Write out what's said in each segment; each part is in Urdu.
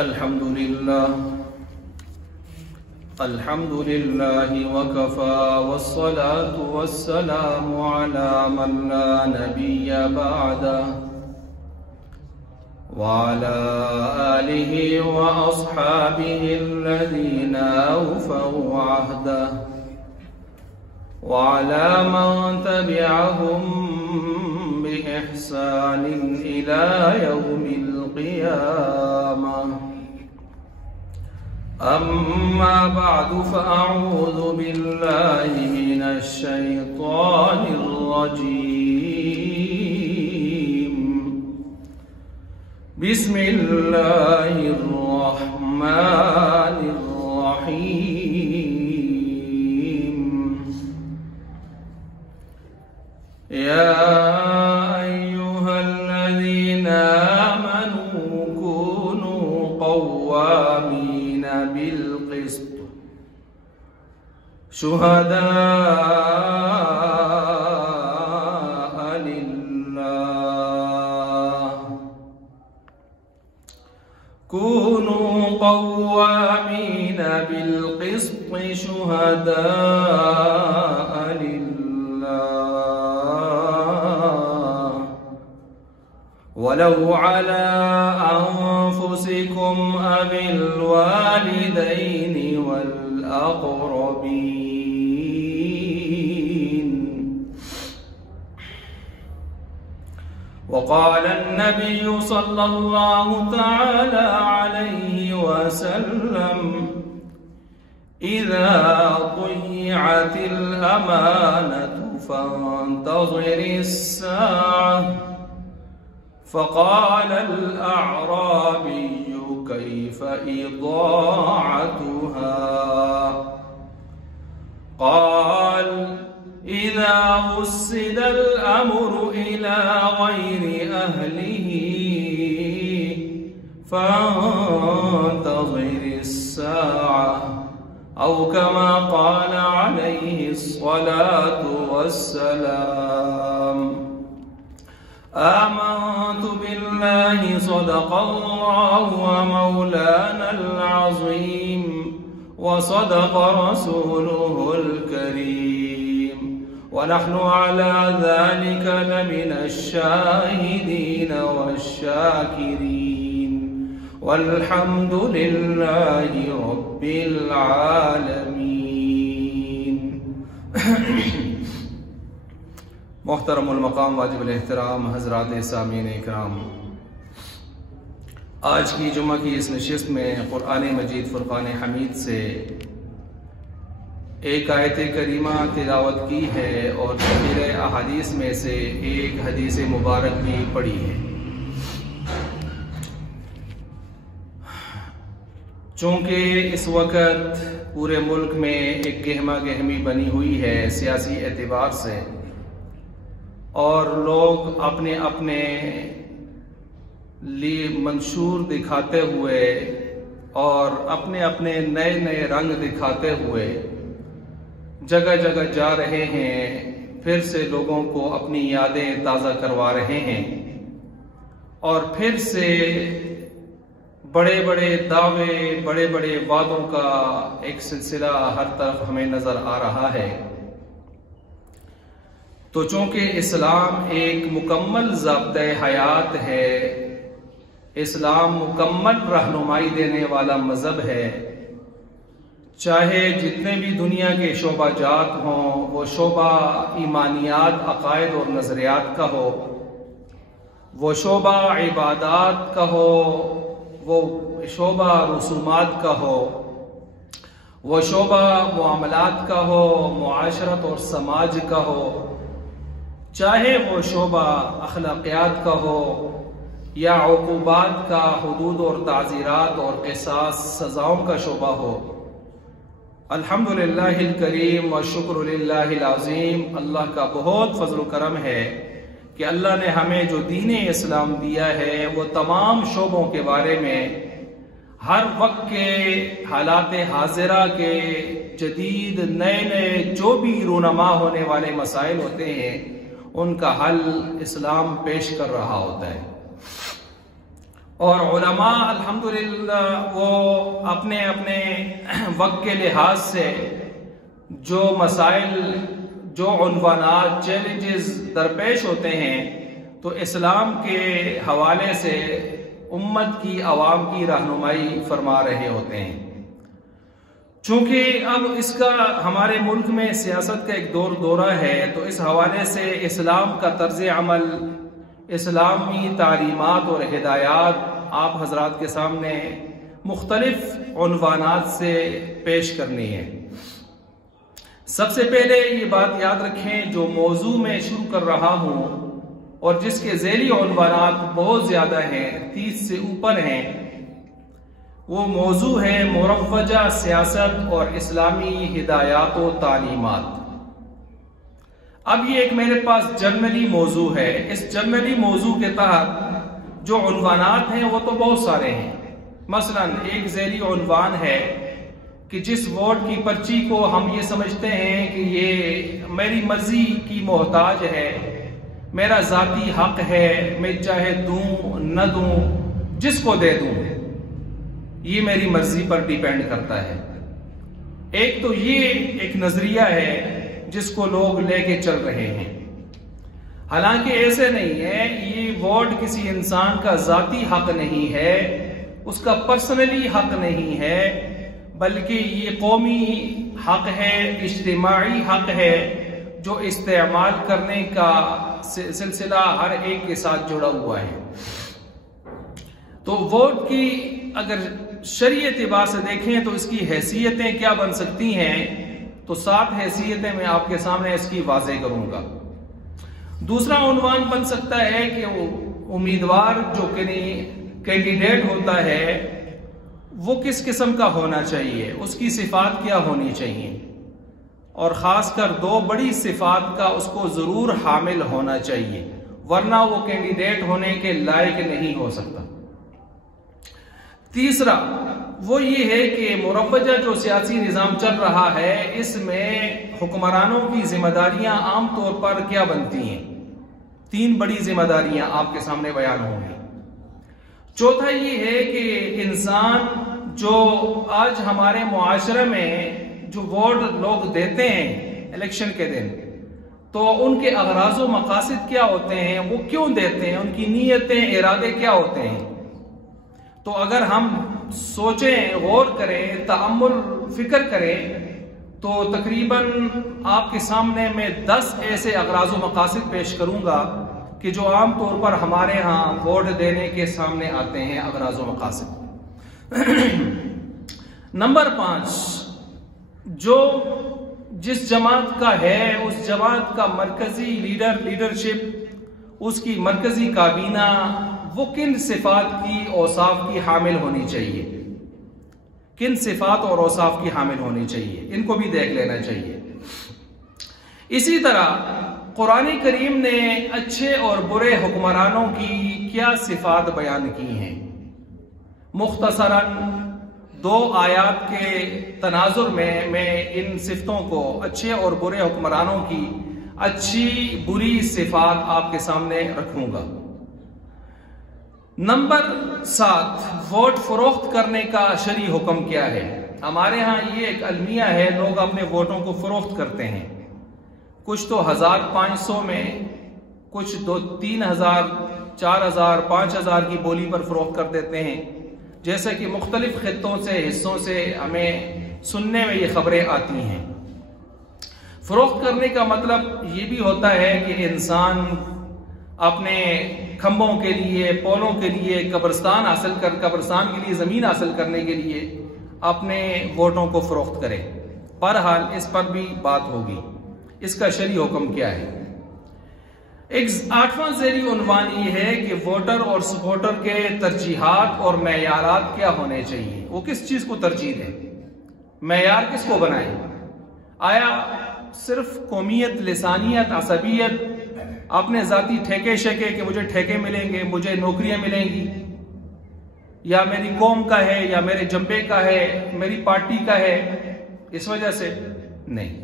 الحمد لله وكفى والصلاة والسلام على من لا نبي بعده وعلى آله وأصحابه الذين أوفوا عهده وعلى من تبعهم بإحسان إلى يوم القيامة. أما بعد فأعوذ بالله من الشيطان الرجيم. بسم الله الرحمن الرحيم. يا أيها الذين آمنوا كونوا قوامين بالقسط شهداء لله. كونوا قوامين بالقسط شهداء لله ولو على أنفسكم أو الوالدين والأقربين. وقال النبي صلى الله تعالى عليه وسلم: إذا ضيعت الأمانة فانتظر الساعة. فقال الأعرابي: كيف إضاعتها؟ قال: إذا وسد الأمر إلى غير أهله فانتظر الساعة، أو كما قال عليه الصلاة والسلام. آمنت بالله صدق الله ومولانا العظيم وصدق رسوله الكريم، ونحن على ذلك لمن الشاهدين والشاكرين، والحمد لله رب العالمين. محترم المقام واجب الاحترام حضرات سامعین اکرام، آج کی جمعہ کی اس نشست میں قرآن مجید فرقان حمید سے ایک آیت کریمہ تلاوت کی ہے اور ذخیرہ احادیث میں سے ایک حدیث مبارک بھی پڑھی ہے. چونکہ اس وقت پورے ملک میں ایک گہما گہمی بنی ہوئی ہے سیاسی اعتبار سے، اور لوگ اپنے اپنے لیے منشور دکھاتے ہوئے اور اپنے اپنے نئے نئے رنگ دکھاتے ہوئے جگہ جگہ جا رہے ہیں، پھر سے لوگوں کو اپنی یادیں تازہ کروا رہے ہیں، اور پھر سے بڑے بڑے دعوے، بڑے بڑے وعدوں کا ایک سلسلہ ہر طرف ہمیں نظر آ رہا ہے. تو چونکہ اسلام ایک مکمل ضابطۂ حیات ہے، اسلام مکمل رہنمائی دینے والا مذہب ہے، چاہے جتنے بھی دنیا کے شعبہ جات ہوں، وہ شعبہ ایمانیات، عقائد اور نظریات کا ہو، وہ شعبہ عبادات کا ہو، وہ شعبہ رسومات کا ہو، وہ شعبہ معاملات کا ہو، معاشرت اور سماج کا ہو، چاہے وہ شعبہ اخلاقیات کا ہو یا عقوبات کا، حدود اور تعزیرات اور قصاص سزاؤں کا شعبہ ہو. الحمدللہ الکریم والشکر للہ العظیم. اللہ کا بہت فضل و کرم ہے کہ اللہ نے ہمیں جو دین اسلام دیا ہے وہ تمام شعبوں کے بارے میں ہر وقت کے حالات حاضرہ کے جدید نئے نئے جو بھی رونما ہونے والے مسائل ہوتے ہیں ان کا حل اسلام پیش کر رہا ہوتا ہے. اور علماء الحمدللہ وہ اپنے اپنے وقت کے لحاظ سے جو مسائل، جو عنوانات، چیلنجز درپیش ہوتے ہیں تو اسلام کے حوالے سے امت کی، عوام کی رہنمائی فرما رہے ہوتے ہیں۔ چونکہ اب اس کا ہمارے ملک میں سیاست کا ایک دورہ ہے، تو اس حوالے سے اسلام کا طرز عمل، اسلامی تعلیمات اور ہدایات آپ حضرات کے سامنے مختلف عنوانات سے پیش کرنی ہے۔ سب سے پہلے یہ بات یاد رکھیں، جو موضوع میں شروع کر رہا ہوں اور جس کے ذیلی عنوانات بہت زیادہ ہیں، 30 سے اوپر ہیں، وہ موضوع ہے مروجہ سیاست اور اسلامی ہدایات و تعلیمات۔ اب یہ ایک میرے پاس جنرلی موضوع ہے، اس جنرلی موضوع کے تحت جو عنوانات ہیں وہ تو بہت سارے ہیں۔ مثلا ایک ذیلی عنوان ہے کہ جس ووٹ کی پرچی کو ہم یہ سمجھتے ہیں کہ یہ میری مرضی کی محتاج ہے، میرا ذاتی حق ہے، میں چاہے دوں نہ دوں، جس کو دے دوں، یہ میری مرضی پر ڈیپینڈ کرتا ہے۔ ایک تو یہ ایک نظریہ ہے جس کو لوگ لے کے چل رہے ہیں، حالانکہ ایسے نہیں ہے۔ یہ ووٹ کسی انسان کا ذاتی حق نہیں ہے، اس کا پرسنلی حق نہیں ہے، بلکہ یہ قومی حق ہے، اجتماعی حق ہے، جو استعمال کرنے کا سلسلہ ہر ایک کے ساتھ جڑا ہوا ہے۔ تو ووٹ کی اگر شرعی اعتبار سے دیکھیں تو اس کی حیثیتیں کیا بن سکتی ہیں، تو 7 حیثیتیں میں آپ کے سامنے اس کی واضح کروں گا۔ دوسرا عنوان بن سکتا ہے کہ امیدوار جو کینڈیڈیٹ ہوتا ہے وہ کس قسم کا ہونا چاہیے، اس کی صفات کیا ہونی چاہیے، اور خاص کر 2 بڑی صفات کا اس کو ضرور حامل ہونا چاہیے، ورنہ وہ کینڈیڈیٹ ہونے کے لائق نہیں ہو سکتا۔ تیسرا وہ یہ ہے کہ مروجہ جو سیاسی نظام چل رہا ہے، اس میں حکمرانوں کی ذمہ داریاں عام طور پر کیا بنتی ہیں۔ 3 بڑی ذمہ داریاں آپ کے سامنے بیان ہوں گی۔ چوتھا یہ ہے کہ انسان جو آج ہمارے معاشرے میں جو ووٹ لوگ دیتے ہیں الیکشن کے دن، تو ان کے اغراض و مقاصد کیا ہوتے ہیں، وہ کیوں دیتے ہیں، ان کی نیتیں، ارادے کیا ہوتے ہیں۔ تو اگر ہم سوچیں، غور کریں، تأمل، فکر کریں، تو تقریباً آپ کے سامنے میں 10 ایسے اغراض و مقاصد پیش کروں گا کہ جو عام طور پر ہمارے ہاں ووٹ دینے کے سامنے آتے ہیں، اغراض و مقاصد۔ نمبر 5، جو جس جماعت کا ہے اس جماعت کا مرکزی لیڈرشپ، اس کی مرکزی کابینہ، وہ کن صفات کی، اوصاف کی حامل ہونی چاہیے، کن صفات اور اوصاف کی حامل ہونی چاہیے، ان کو بھی دیکھ لینا چاہیے۔ اسی طرح قرآن کریم نے اچھے اور برے حکمرانوں کی کیا صفات بیان کی ہیں۔ مختصراً 2 آیات کے تناظر میں ان صفتوں کو، اچھے اور برے حکمرانوں کی اچھی بری صفات آپ کے سامنے رکھوں گا۔ نمبر 7، ووٹ فروخت کرنے کا شرعی حکم کیا ہے۔ ہمارے ہاں یہ ایک المیہ ہے، لوگ اپنے ووٹوں کو فروخت کرتے ہیں، کچھ تو 1500 میں، کچھ 3000، 4000، 5000 کی بولی پر فروخت کر دیتے ہیں، جیسے کہ مختلف خطوں سے، حصوں سے ہمیں سننے میں یہ خبریں آتی ہیں۔ فروخت کرنے کا مطلب یہ بھی ہوتا ہے کہ انسان اپنے کھمبوں کے لیے، پولوں کے لیے، قبرستان کے لیے زمین حاصل کرنے کے لیے اپنے ووٹوں کو فروخت کرے۔ بہرحال اس پر بھی بات ہوگی، اس کا شرعی حکم کیا ہے۔ ایک 8واں ذیلی عنوان یہ ہے کہ ووٹر اور سپورٹر کے ترجیحات اور معیارات کیا ہونے چاہیے، وہ کس چیز کو ترجیح دیں، معیار کس کو بنائیں۔ آیا صرف قومیت، لسانیت، عصبیت، اپنے ذاتی ٹھیکے شیکے کہ مجھے ٹھیکے ملیں گے، مجھے نوکریاں ملیں گی، یا میری قوم کا ہے، یا میرے جنبے کا ہے، میری پارٹی کا ہے، اس وجہ سے نہیں۔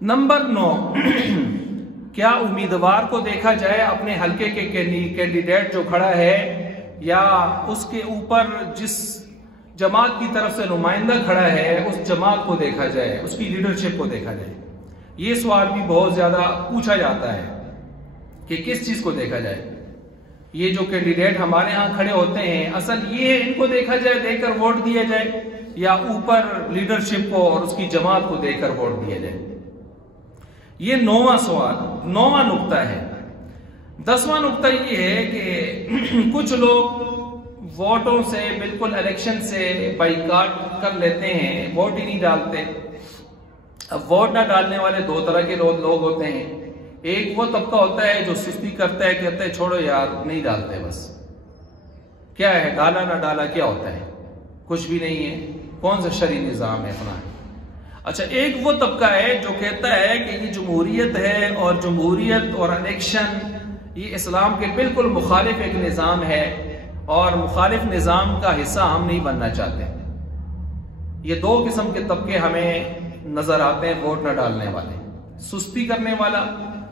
نمبر 9، کیا امیدوار کو دیکھا جائے، اپنے حلقے کے کینڈیڈیٹ جو کھڑا ہے یا اس کے اوپر جس جماعت کی طرف سے نمائندہ کھڑا ہے اس جماعت کو دیکھا جائے، اس کی لیڈرشپ کو دیکھا جائے؟ یہ سوال بھی بہت زیادہ پوچھا جاتا ہے کہ کس چیز کو دیکھا جائے؟ یہ جو کینڈیڈیٹ ہمارے ہاں کھڑے ہوتے ہیں اصل یہ ان کو دیکھا جائے، دیکھ کر ووٹ دیا جائے، یا اوپر لیڈرشپ کو اور اس کی جماعت کو دیکھ کر ووٹ دیا جائے؟ یہ 9واں سوال، 9واں نقطہ ہے۔ 10واں نقطہ یہ ہے کہ کچھ لوگ ووٹوں سے بالکل الیکشن سے بائیکاٹ کر لیتے ہیں، ووٹ ہی نہیں ڈالتے۔ اب ووٹ نہ ڈالنے والے دو طرح کے لوگ ہوتے ہیں۔ ایک وہ طبقہ ہوتا ہے جو سستی کرتا ہے، کہتا ہے چھوڑو یار نہیں ڈالتے، بس کیا ہے ڈالا نہ ڈالا کیا ہوتا ہے، کچھ بھی نہیں ہے، کون سا شرعی نظام ہے اپنا۔ اچھا، ایک وہ طبقہ ہے جو کہتا ہے کہ یہ جمہوریت ہے اور جمہوریت اور الیکشن یہ اسلام کے بالکل مخالف ایک نظام ہے اور مخالف نظام کا حصہ ہم نہیں بننا چاہتے۔ یہ دو قسم کے طبقے ہمیں نظر آتے ہیں ووٹ نہ ڈالنے والے، سستی کرنے والا،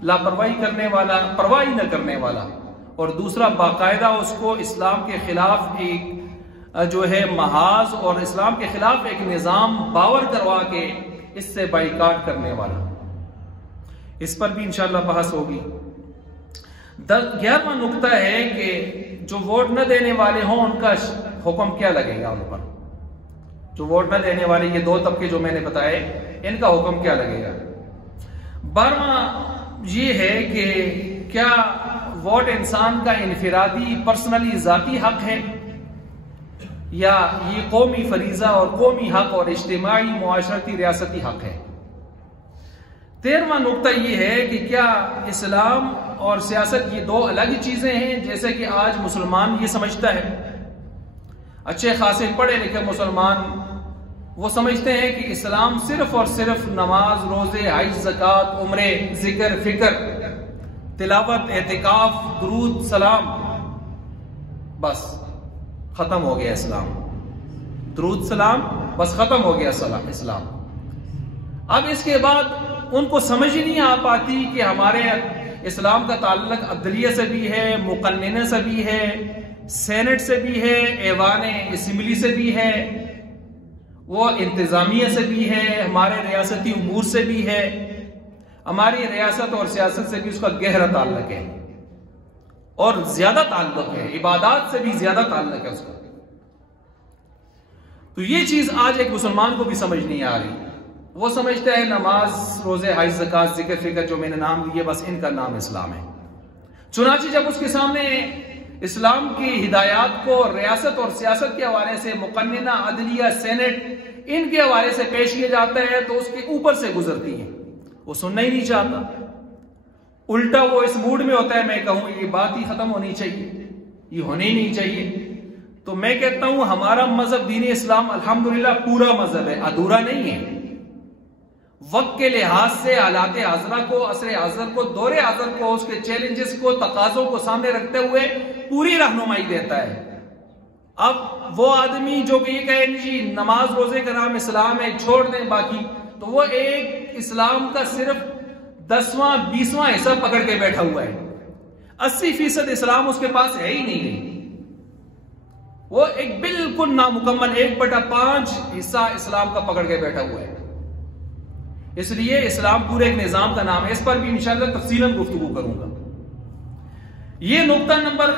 لاپرواہی کرنے والا، پرواہی نہ کرنے والا، اور دوسرا باقاعدہ اس کو اسلام کے خلاف ایک جو ہے محاذ اور اسلام کے خلاف ایک نظام باور کروا کے اس سے بائیکاٹ کرنے والا۔ اس پر بھی انشاءاللہ بحث ہوگی۔ 11واں نقطہ ہے کہ جو ووٹ نہ دینے والے ہوں ان کا حکم کیا لگے گا ان پر۔ جو ووٹ نہ دینے والے یہ دو طبقے جو میں نے بتائے ان کا حکم کیا لگے گا۔ 12واں یہ ہے کہ کیا ووٹ انسان کا انفرادی پرسنلی ذاتی حق ہے یا یہ قومی فریضہ اور قومی حق اور اجتماعی معاشرتی ریاستی حق ہے۔ 13واں نقطہ یہ ہے کہ کیا اسلام اور سیاست یہ دو الگ چیزیں ہیں، جیسے کہ آج مسلمان یہ سمجھتا ہے، اچھے خاصے پڑھے لکھے مسلمان وہ سمجھتے ہیں کہ اسلام صرف اور صرف نماز، روزے، حج، زکوٰۃ، عمرے، ذکر، فکر، تلاوت، اعتکاف، درود، سلام، بس ختم ہو گیا اسلام۔ درود سلام بس ختم ہو گیا اسلام۔ اب اس کے بعد ان کو سمجھ ہی نہیں آ پاتی کہ ہمارے اسلام کا تعلق عدلیہ سے بھی ہے، مقننہ سے بھی ہے، سینٹ سے بھی ہے، ایوان اسمبلی سے بھی ہے، وہ انتظامیہ سے بھی ہے، ہمارے ریاستی امور سے بھی ہے، ہماری ریاست اور سیاست سے بھی اس کا گہرا تعلق ہے اور زیادہ تعلق ہے، عبادات سے بھی زیادہ تعلق ہے اس کا۔ تو یہ چیز آج ایک مسلمان کو بھی سمجھ نہیں آ رہی۔ وہ سمجھتا ہے نماز، روزے، حج، زکوٰۃ، ذکر، فکر جو میں نے نام لیے بس ان کا نام اسلام ہے۔ چنانچہ جب اس کے سامنے اسلام کی ہدایات کو ریاست اور سیاست کے حوالے سے، مقننہ، عدلیہ، سینٹ ان کے حوالے سے پیش کیا جاتا ہے تو اس کے اوپر سے گزرتی ہے، وہ سننا ہی نہیں چاہتا، الٹا وہ اس موڈ میں ہوتا ہے میں کہوں یہ بات ہی ختم ہونی چاہیے، یہ ہونے ہی نہیں چاہیے۔ تو میں کہتا ہوں ہمارا مذہب دین اسلام الحمدللہ پورا مذہب ہے، ادھورا نہیں ہے۔ وقت کے لحاظ سے حالات حاضرہ کو، عصر حاضر کو، دور حاضر کو، اس کے چیلنجز کو، تقاضوں کو سامنے رکھتے ہوئے پوری رہنمائی دیتا ہے۔ اب وہ آدمی جو کہ یہ کہے جی نماز روزے کا نام اسلام ہے چھوڑ دیں باقی، تو وہ ایک اسلام کا صرف 10واں 20واں حصہ پکڑ کے بیٹھا ہوا ہے، 80% اسلام اس کے پاس ہے ہی نہیں ہے۔ وہ ایک بالکل نامکمل 1/5 حصہ اسلام کا پکڑ کے بیٹھا ہوا ہے۔ اس لیے اسلام پورے ایک نظام کا نام ہے، اس پر بھی انشاءاللہ تفصیلاً گفتگو کروں گا۔ یہ نقطہ نمبر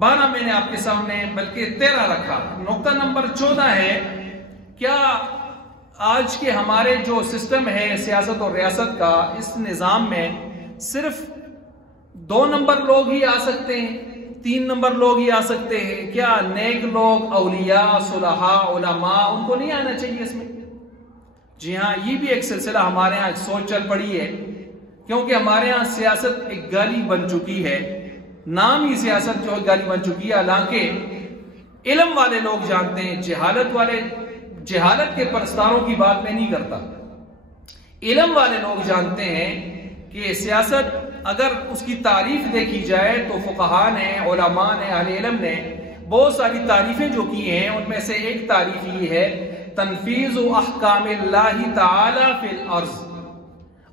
12 میں نے آپ کے سامنے بلکہ 13 رکھا۔ نقطہ نمبر 14 ہے کیا آج کے ہمارے جو سسٹم ہے سیاست اور ریاست کا، اس نظام میں صرف 2 نمبر لوگ ہی آ سکتے ہیں، 3 نمبر لوگ ہی آ سکتے ہیں؟ کیا نیک لوگ، اولیاء، صلحاء، علماء ان کو نہیں آنا چاہیے اس میں؟ جی ہاں، یہ بھی ایک سلسلہ ہمارے ہاں ایک سوچ چل پڑی ہے، کیونکہ ہمارے ہاں سیاست ایک گالی بن چکی ہے، نام ہی سیاست جو گالی بن چکی ہے، حالانکہ علم والے لوگ جانتے ہیں، جہالت کے پرستاروں کی بات میں نہیں کرتا، علم والے لوگ جانتے ہیں کہ سیاست اگر اس کی تعریف دیکھی جائے تو فقہاء نے، علماء نے، اہل علم نے بہت ساری تعریفیں جو کی ہیں، ان میں سے ایک تعریف یہ ہے تنفیذ احکام اللہ تعالی فی الارض،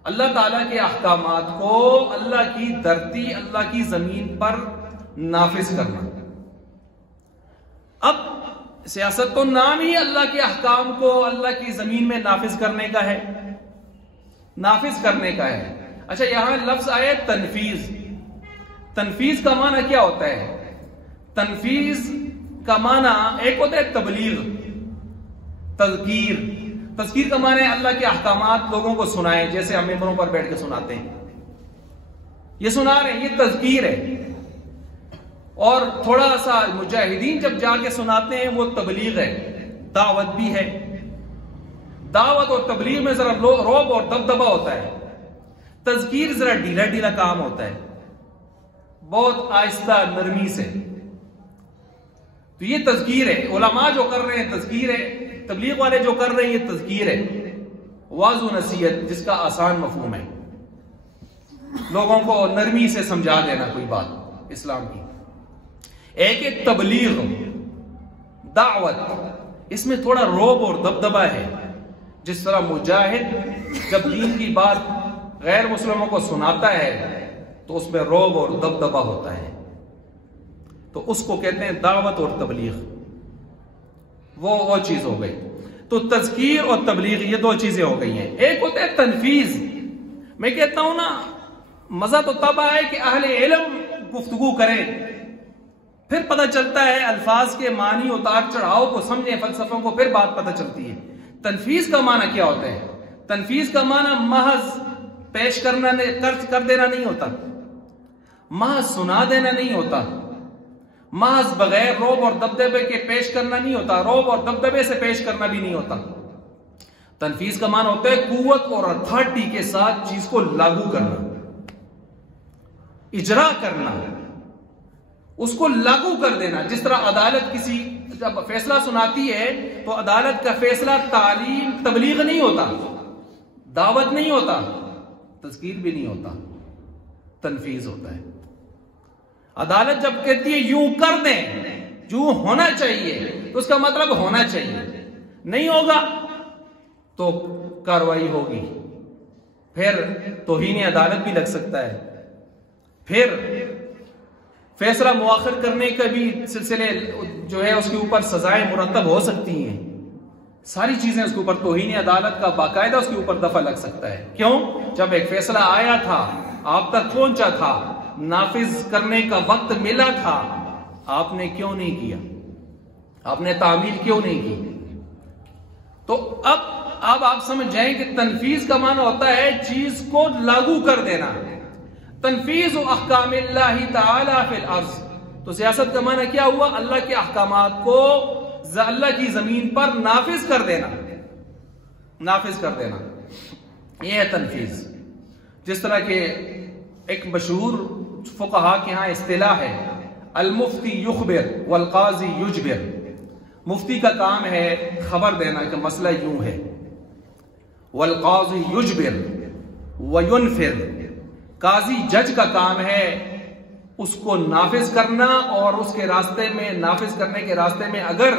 اللہ تعالیٰ کے احکامات کو اللہ کی دھرتی، اللہ کی زمین پر نافذ کرنا۔ سیاست تو نام ہی اللہ کے احکام کو اللہ کی زمین میں نافذ کرنے کا ہے، نافذ کرنے کا ہے۔ اچھا یہاں لفظ آئے تنفیذ۔ تنفیذ کا معنی کیا ہوتا ہے؟ تنفیذ کا معنی ایک ہوتا ہے تبلیغ، تذکیر۔ تذکیر کا معنی ہے اللہ کے احکامات لوگوں کو سنائیں، جیسے ہم ممبروں پر بیٹھ کے سناتے ہیں، یہ سنا رہے ہیں، یہ تذکیر ہے۔ اور تھوڑا سا مجاہدین جب جا کے سناتے ہیں وہ تبلیغ ہے، دعوت بھی ہے۔ دعوت اور تبلیغ میں ذرا رعب اور دبدبہ ہوتا ہے، تذکیر ذرا ڈھیلا ڈھیلا کام ہوتا ہے، بہت آہستہ نرمی سے۔ تو یہ تذکیر ہے، علماء جو کر رہے ہیں تذکیر ہے، تبلیغ والے جو کر رہے ہیں یہ تذکیر ہے، واعظ و نصیحت جس کا آسان مفہوم ہے، لوگوں کو نرمی سے سمجھا دینا کوئی بات اسلام کی۔ ایک تبلیغ، دعوت، اس میں تھوڑا رعب اور دبدبہ ہے۔ جس طرح مجاہد جب دین کی بات غیر مسلموں کو سناتا ہے تو اس میں رعب اور دبدبہ ہوتا ہے، تو اس کو کہتے ہیں دعوت اور تبلیغ۔ وہ چیز ہو گئی۔ تو تذکیر اور تبلیغ یہ دو چیزیں ہو گئی ہیں۔ ایک ہوتا ہے تنفیذ۔ میں کہتا ہوں نا، مزہ تو تب آئے کہ اہل علم گفتگو کریں، پھر پتہ چلتا ہے الفاظ کے معنی اتار چڑھاؤ کو سمجھیں، فلسفوں کو، پھر بات پتہ چلتی ہے۔ تنفیذ کا معنی کیا ہوتا ہے؟ تنفیذ کا معنی محض پیش کرنا کر دینا نہیں ہوتا، محض سنا دینا نہیں ہوتا، محض بغیر رعب اور دبدبے کے پیش کرنا نہیں ہوتا، رعب اور دبدبے سے پیش کرنا بھی نہیں ہوتا۔ تنفیذ کا معنی ہوتا ہے قوت اور اتھارٹی کے ساتھ چیز کو لاگو کرنا، اجرا کرنا، اس کو لاگو کر دینا۔ جس طرح عدالت کسی جب فیصلہ سناتی ہے تو عدالت کا فیصلہ تعلیم تبلیغ نہیں ہوتا، دعوت نہیں ہوتا، تذکیر بھی نہیں ہوتا، تنفیذ ہوتا ہے۔ عدالت جب کہتی ہے یوں کر دیں، یوں ہونا چاہیے، تو اس کا مطلب ہونا چاہیے، نہیں ہوگا تو کارروائی ہوگی، پھر توہین عدالت بھی لگ سکتا ہے، پھر فیصلہ مؤخر کرنے کا بھی سلسلے جو ہے اس کے اوپر سزائیں مرتب ہو سکتی ہیں، ساری چیزیں اس کے اوپر، توہین عدالت کا باقاعدہ اس کے اوپر دفع لگ سکتا ہے۔ کیوں؟ جب ایک فیصلہ آیا تھا، آپ تک پہنچا تھا، نافذ کرنے کا وقت ملا تھا، آپ نے کیوں نہیں کیا؟ آپ نے تعمیل کیوں نہیں کی؟ تو اب آپ سمجھ جائیں کہ تنفیذ کا معنی ہوتا ہے چیز کو لاگو کر دینا، تنفیذ احکام اللہ تعالی فی الارض۔ تو سیاست کا معنی کیا ہوا؟ اللہ کے احکامات کو اللہ کی زمین پر نافذ کر دینا، نافذ کر دینا، یہ ہے تنفیذ۔ جس طرح کہ ایک مشہور فقہا کے ہاں اصطلاح ہے، المفتی یخبر والقاضی یجبر۔ مفتی کا کام ہے خبر دینا کہ مسئلہ یوں ہے، والقاضی یجبر وینفر، قاضی جج کا کام ہے اس کو نافذ کرنا، اور اس کے راستے میں، نافذ کرنے کے راستے میں اگر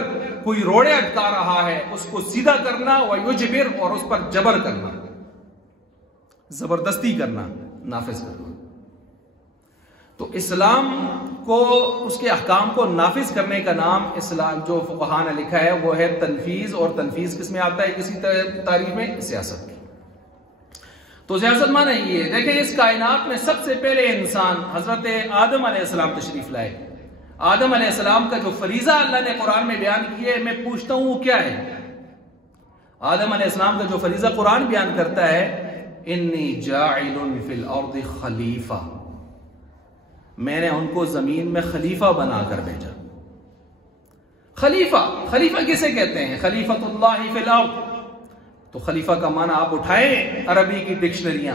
کوئی روڑے اٹکا رہا ہے اس کو سیدھا کرنا، ویجبر، اور اس پر جبر کرنا، زبردستی کرنا، نافذ کرنا۔ تو اسلام کو، اس کے احکام کو نافذ کرنے کا نام اسلام جو فقہاء نے لکھا ہے وہ ہے تنفیذ۔ اور تنفیذ کس میں آتا ہے کسی تعریف میں؟ سیاست کی۔ تو سیاست معنی یہ ہے، دیکھیں اس کائنات میں سب سے پہلے انسان حضرت آدم علیہ السلام تشریف لائے۔ آدم علیہ السلام کا جو فریضہ اللہ نے قرآن میں بیان کیا ہے، میں پوچھتا ہوں وہ کیا ہے؟ آدم علیہ السلام کا جو فریضہ قرآن بیان کرتا ہے، انی جاعل فی الارض خلیفہ، میں نے ان کو زمین میں خلیفہ بنا کر بھیجا۔ خلیفہ کسے کہتے ہیں؟ خلیفۃ اللہ فی الارض۔ تو خلیفہ کا معنی آپ اٹھائیں عربی کی ڈکشنریاں،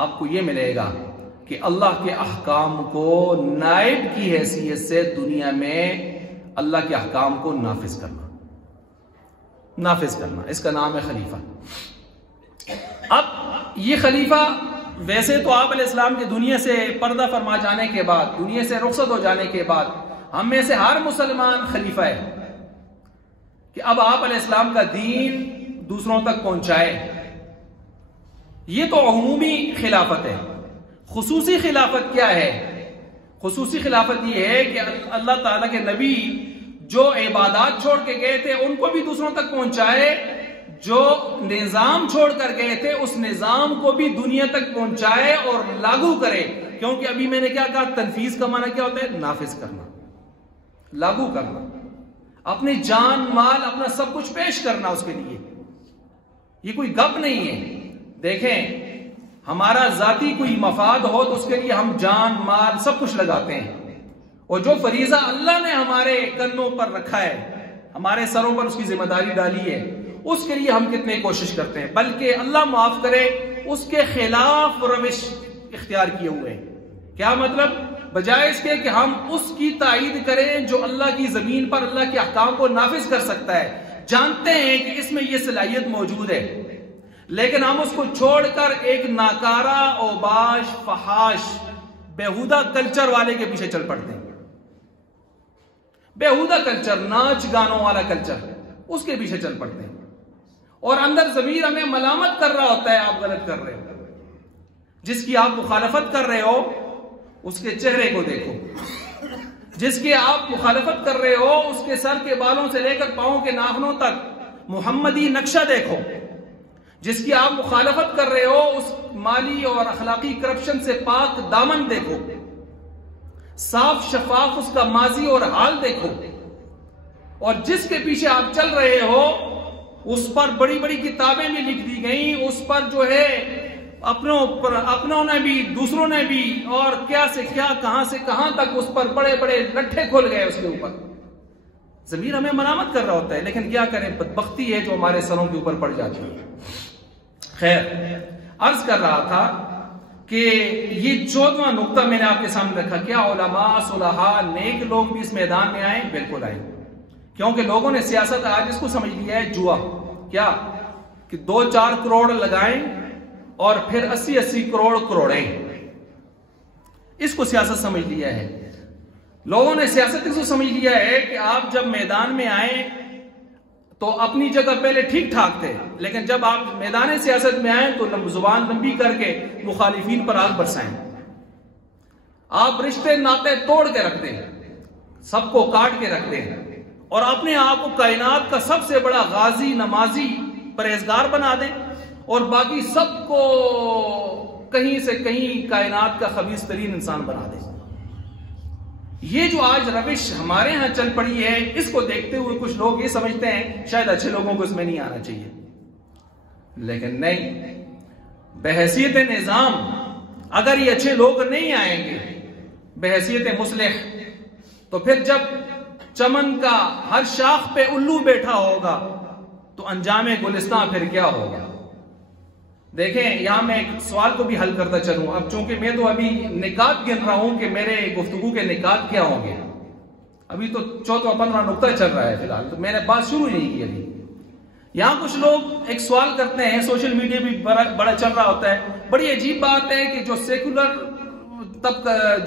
آپ کو یہ ملے گا کہ اللہ کے احکام کو نائب کی حیثیت سے دنیا میں اللہ کے احکام کو نافذ کرنا، نافذ کرنا، اس کا نام ہے خلیفہ۔ اب یہ خلیفہ ویسے تو آپ علیہ السلام کے دنیا سے پردہ فرما جانے کے بعد، دنیا سے رخصت ہو جانے کے بعد، ہم میں سے ہر مسلمان خلیفہ ہے کہ اب آپ علیہ السلام کا دین دوسروں تک پہنچائے۔ یہ تو عمومی خلافت ہے۔ خصوصی خلافت کیا ہے؟ خصوصی خلافت یہ ہے کہ اللہ تعالیٰ کے نبی جو عبادات چھوڑ کے گئے تھے ان کو بھی دوسروں تک پہنچائے، جو نظام چھوڑ کر گئے تھے اس نظام کو بھی دنیا تک پہنچائے اور لاگو کرے. کیونکہ ابھی میں نے کیا کہا، تنفیذ کا معنی کیا ہوتا ہے؟ نافذ کرنا، لاگو کرنا، اپنی جان مال اپنا سب کچھ پیش کرنا اس کے لیے. یہ کوئی گپ نہیں ہے. دیکھیں ہمارا ذاتی کوئی مفاد ہو تو اس کے لیے ہم جان مال سب کچھ لگاتے ہیں، اور جو فریضہ اللہ نے ہمارے کندھوں پر رکھا ہے، ہمارے سروں پر اس کی ذمہ داری ڈالی ہے، اس کے لیے ہم کتنے کوشش کرتے ہیں. بلکہ اللہ معاف کرے اس کے خلاف روش اختیار کیے ہوئے ہیں. کیا مطلب؟ بجائے اس کے کہ ہم اس کی تائید کریں جو اللہ کی زمین پر اللہ کے احکام کو نافذ کر سکتا ہے، جانتے ہیں کہ اس میں یہ صلاحیت موجود ہے، لیکن ہم اس کو چھوڑ کر ایک ناکارہ اوباش فحاش بیہودہ کلچر والے کے پیچھے چل پڑتے ہیں. بیہودہ کلچر، ناچ گانوں والا کلچر، اس کے پیچھے چل پڑتے ہیں، اور اندر ضمیر ہمیں ملامت کر رہا ہوتا ہے آپ غلط کر رہے ہو. جس کی آپ مخالفت کر رہے ہو اس کے چہرے کو دیکھو، جس کی آپ مخالفت کر رہے ہو اس کے سر کے بالوں سے لے کر پاؤں کے ناخنوں تک محمدی نقشہ دیکھو، جس کی آپ مخالفت کر رہے ہو اس مالی اور اخلاقی کرپشن سے پاک دامن دیکھو، صاف شفاف اس کا ماضی اور حال دیکھو، اور جس کے پیچھے آپ چل رہے ہو اس پر بڑی بڑی کتابیں بھی لکھ دی گئیں، اس پر جو ہے اپنوں نے بھی دوسروں نے بھی، اور کیا سے کیا کہاں سے کہاں تک اس پر بڑے بڑے لٹھے کھول گئے اس کے اوپر. ضمیر ہمیں ملامت کر رہا ہوتا ہے، لیکن کیا کریں، بدبختی ہے جو ہمارے سروں کے اوپر پڑ جاتی ہے. خیر، عرض کر رہا تھا کہ یہ 14واں نقطہ میں نے آپ کے سامنے رکھا. کیا علماء صلحاء نیک لوگ بھی اس میدان میں آئیں؟ بالکل آئیں. کیونکہ لوگوں نے سیاست آج اس کو سمجھ لیا ہے جوا. کیا کہ 2-4 کروڑ لگائیں اور پھر 80-80 کروڑ کروڑیں، اس کو سیاست سمجھ لیا ہے. لوگوں نے سیاست اس کو سمجھ لیا ہے کہ آپ جب میدان میں آئیں تو اپنی جگہ پہلے ٹھیک ٹھاک تھے، لیکن جب آپ میدان سیاست میں آئیں تو زبان لمبی کر کے مخالفین پر آگ برسائیں. آپ رشتے ناطے توڑ کے رکھ دیں، سب کو کاٹ کے رکھ دیں، اور اپنے آپ کو کائنات کا سب سے بڑا غازی، نمازی، پرہیزگار بنا دیں، اور باقی سب کو کہیں سے کہیں کائنات کا خبیث ترین انسان بنا دیں. یہ جو آج روش ہمارے ہاں چل پڑی ہے، اس کو دیکھتے ہوئے کچھ لوگ یہ سمجھتے ہیں شاید اچھے لوگوں کو اس میں نہیں آنا چاہیے، لیکن نہیں. بحیثیت نظام اگر یہ اچھے لوگ نہیں آئیں گے بحیثیت مصلح، تو پھر جب چمن کا ہر شاخ پہ الو بیٹھا ہوگا تو انجام گلستان پھر کیا ہوگا. دیکھیں یہاں میں ایک سوال کو بھی حل کرتا چلوں. اب چونکہ میں تو ابھی نکات گن رہا ہوں کہ میرے گفتگو کے نکات کیا ہوں گے، ابھی تو 14واں نقطہ چل رہا ہے فی الحال، تو میں نے بات شروع ہی نہیں کی ابھی. یہاں کچھ لوگ ایک سوال کرتے ہیں، سوشل میڈیا بھی بڑا چل رہا ہوتا ہے. بڑی عجیب بات ہے کہ جو سیکولر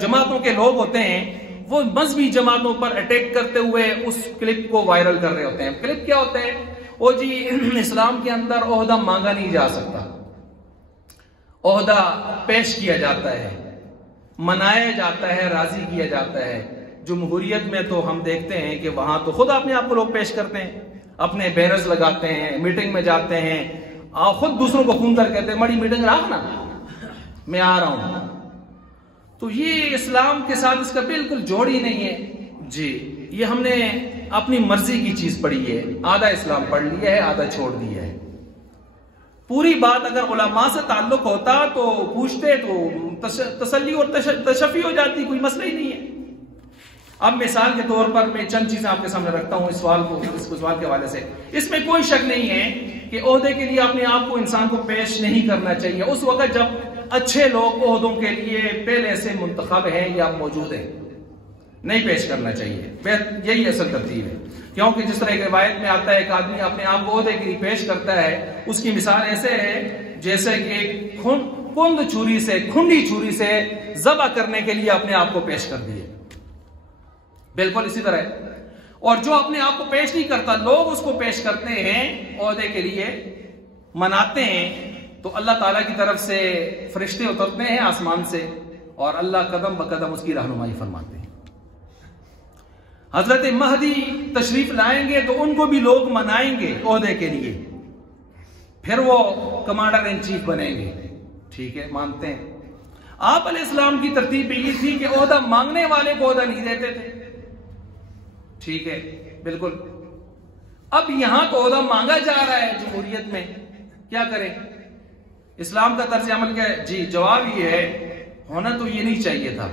جماعتوں کے لوگ ہوتے ہیں وہ مذہبی جماعتوں پر اٹیک کرتے ہوئے اس کلپ کو وائرل کر رہے ہوتے ہیں. کلپ کیا ہوتا ہے؟ وہ جی اسلام کے اندر عہدہ مانگا نہیں جا سکتا، عہدہ پیش کیا جاتا ہے، منایا جاتا ہے، راضی کیا جاتا ہے. جمہوریت میں تو ہم دیکھتے ہیں کہ وہاں تو خود اپنے آپ کو لوگ پیش کرتے ہیں، اپنے بینرز لگاتے ہیں، میٹنگ میں جاتے ہیں، خود دوسروں کو فون کر کہتے ہیں بڑی میٹنگ رکھ نا، میں آ رہا ہوں. تو یہ اسلام کے ساتھ اس کا بالکل جوڑ ہی نہیں ہے. جی یہ ہم نے اپنی مرضی کی چیز پڑھی ہے، آدھا اسلام پڑھ لیا ہے، آدھا چھوڑ دیا ہے. پوری بات اگر علماء سے تعلق ہوتا تو پوچھتے تو تسلی اور تشفی ہو جاتی، کوئی مسئلہ ہی نہیں ہے. اب مثال کے طور پر میں چند چیزیں آپ کے سامنے رکھتا ہوں اس سوال کے حوالے سے. اس میں کوئی شک نہیں ہے کہ عہدے کے لیے اپنے آپ کو انسان کو پیش نہیں کرنا چاہیے اس وقت جب اچھے لوگ عہدوں کے لیے پہلے سے منتخب ہیں یا موجود ہیں. نہیں پیش کرنا چاہیے، یہی اصل ترتیب ہے. کیونکہ جس طرح ایک روایت میں آتا ہے ایک آدمی اپنے آپ کو عہدے کے لیے پیش کرتا ہے، اس کی مثال ایسے ہے جیسے کہ ایک کھنڈی چھری سے ذبح کرنے کے لیے اپنے آپ کو پیش کر دیے. بالکل اسی طرح ہے. اور جو اپنے آپ کو پیش نہیں کرتا، لوگ اس کو پیش کرتے ہیں عہدے کے لیے، مناتے ہیں، تو اللہ تعالیٰ کی طرف سے فرشتے اترتے ہیں آسمان سے اور اللہ قدم بقدم اس کی رہنمائی فرماتے ہیں. حضرت مہدی تشریف لائیں گے تو ان کو بھی لوگ منائیں گے عہدے کے لیے، پھر وہ کمانڈر ان چیف بنیں گے. ٹھیک ہے، مانتے ہیں. آپ علیہ السلام کی ترتیب یہ تھی کہ عہدہ مانگنے والے کو عہدہ نہیں دیتے تھے. ٹھیک ہے، بالکل. اب یہاں تو عہدہ مانگا جا رہا ہے جمہوریت میں، کیا کریں؟ اسلام کا طرز عمل کیا ہے؟ جی جواب یہ ہے، ہونا تو یہ نہیں چاہیے تھا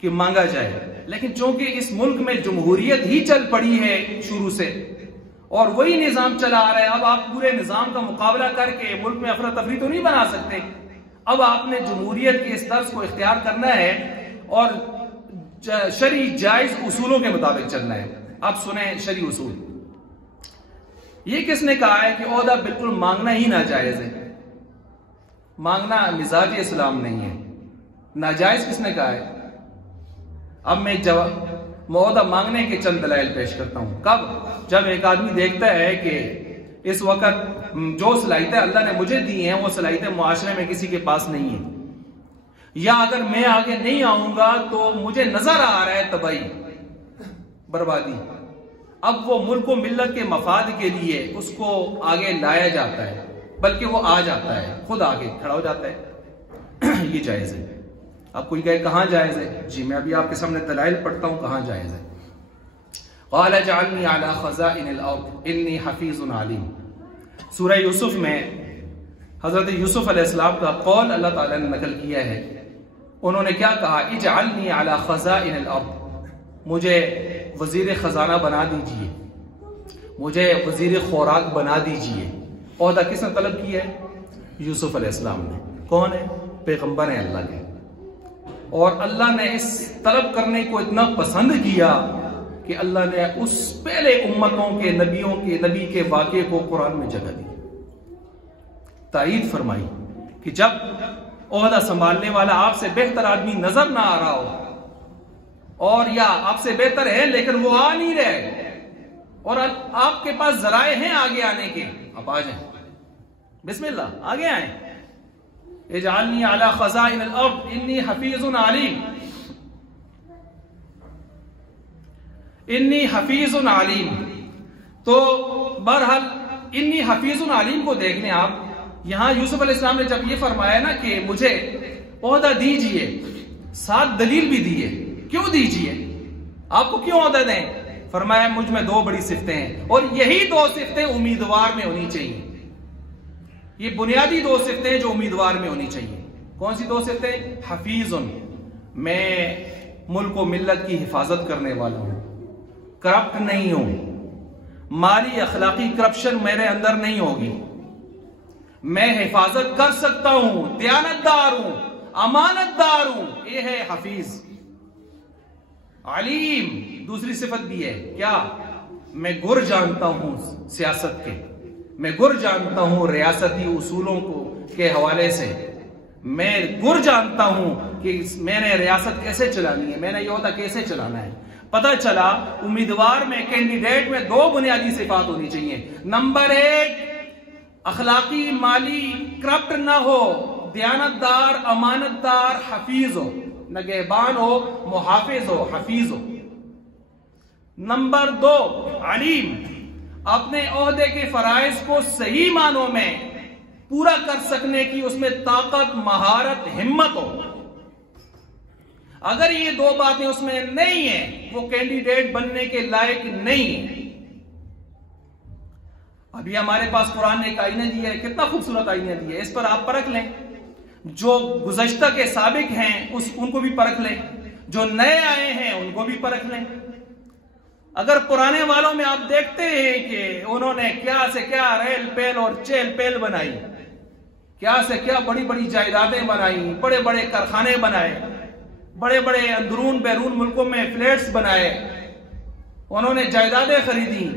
کہ مانگا جائے، لیکن چونکہ اس ملک میں جمہوریت ہی چل پڑی ہے شروع سے اور وہی نظام چلا آ رہا ہے، اب آپ پورے نظام کا مقابلہ کر کے ملک میں افراتفری تو نہیں بنا سکتے. اب آپ نے جمہوریت کے اس طرز کو اختیار کرنا ہے اور شرعی جائز اصولوں کے مطابق چلنا ہے. اب سنیں شرعی اصول. یہ کس نے کہا ہے کہ عہدہ بالکل مانگنا ہی ناجائز ہے؟ مانگنا مزاج اسلام نہیں ہے. ناجائز کس نے کہا ہے؟ اب میں عہدہ مانگنے کے چند دلائل پیش کرتا ہوں. کب؟ جب ایک آدمی دیکھتا ہے کہ اس وقت جو صلاحیتیں اللہ نے مجھے دی ہیں وہ صلاحیتیں معاشرے میں کسی کے پاس نہیں ہیں، یا اگر میں آگے نہیں آؤں گا تو مجھے نظر آ رہا ہے تباہی، بربادی. اب وہ ملک و ملت کے مفاد کے لیے اس کو آگے لایا جاتا ہے، بلکہ وہ آ جاتا ہے، خود آگے کھڑا ہو جاتا ہے. یہ جائز ہے. اب کوئی کہے کہاں جائز ہے؟ جی میں ابھی آپ کے سامنے دلائل پڑھتا ہوں کہاں جائز ہے. قال اجعلنی علی خزائن الارض انی حفیظ علیم. سورہ یوسف میں حضرت یوسف علیہ السلام کا قول اللہ تعالیٰ نے نقل کیا ہے. انہوں نے کیا کہا؟ اجعلنی علی خزائن الارض، مجھے وزیر خزانہ بنا دیجئے، مجھے وزیر خوراک بنا دیجئے. عہدہ کس نے طلب کیا ہے؟ یوسف علیہ السلام نے. کون ہے؟ پیغمبر ہیں اللہ کے. اور اللہ نے اس طلب کرنے کو اتنا پسند کیا کہ اللہ نے اس پہلے امتوں کے نبی کے واقعے کو قرآن میں جگہ دی، تائید فرمائی کہ جب عہدہ سنبھالنے والا آپ سے بہتر آدمی نظر نہ آ رہا ہو، اور یا آپ سے بہتر ہے لیکن وہ آ نہیں رہے، اور آپ کے پاس ذرائع ہیں آگے آنے کے، آپ آ جائیں، بسم اللہ آگے آئیں. اجعلنی علی خزائن الارض انی حفیظ علیم. انی حفیظ علیم. تو بہرحال انی حفیظ علیم کو دیکھ لیں آپ. یہاں یوسف علیہ السلام نے جب یہ فرمایا نا کہ مجھے عہدہ دیجئے، ساتھ دلیل بھی دیے. کیوں دیجئے؟ آپ کو کیوں عہدہ دیں؟ فرمایا مجھ میں دو بڑی صفتیں ہیں، اور یہی دو صفتیں امیدوار میں ہونی چاہیے. یہ بنیادی دو صفتیں جو امیدوار میں ہونی چاہیے. کون سی دو صفتیں؟ حفیظ، میں ملک و ملت کی حفاظت کرنے والا ہوں، کرپٹ نہیں ہوں، مالی اخلاقی کرپشن میرے اندر نہیں ہوگی، میں حفاظت کر سکتا ہوں، دیانتدار ہوں، امانت دار ہوں. یہ ہے حفیظ. علیم دوسری صفت بھی ہے. کیا؟ میں گر جانتا ہوں سیاست کے، میں گر جانتا ہوں ریاستی اصولوں کے حوالے سے، میں گر جانتا ہوں کہ میں نے ریاست کیسے چلانی ہے، میں نے یہ عہدہ کیسے چلانا ہے. پتہ چلا امیدوار میں، کینڈیڈیٹ میں دو بنیادی صفات ہونی چاہیے. نمبر ایک، اخلاقی مالی کرپٹ نہ ہو، دیانتدار امانتدار حفیظ ہو، نگہبان ہو، محافظ ہو، حفیظ ہو. نمبر دو، علیم، اپنے عہدے کے فرائض کو صحیح معنوں میں پورا کر سکنے کی اس میں طاقت، مہارت، ہمت ہو. اگر یہ دو باتیں اس میں نہیں ہیں وہ کینڈیڈیٹ بننے کے لائق نہیں ہے. ابھی ہمارے پاس قرآن نے ایک آئینہ دیا ہے، کتنا خوبصورت آئینہ دیا ہے، اس پر آپ پرکھ لیں. جو گزشتہ کے سابق ہیں ان کو بھی پرکھ لیں، جو نئے آئے ہیں ان کو بھی پرکھ لیں. اگر پرانے والوں میں آپ دیکھتے ہیں کہ انہوں نے کیا سے کیا ریل پیل اور چیل پیل بنائی، کیا سے کیا بڑی بڑی جائیدادیں بنائی، بڑے بڑے کارخانے بنائے، بڑے بڑے اندرون بیرون ملکوں میں فلیٹس بنائے، انہوں نے جائیدادیں خریدی،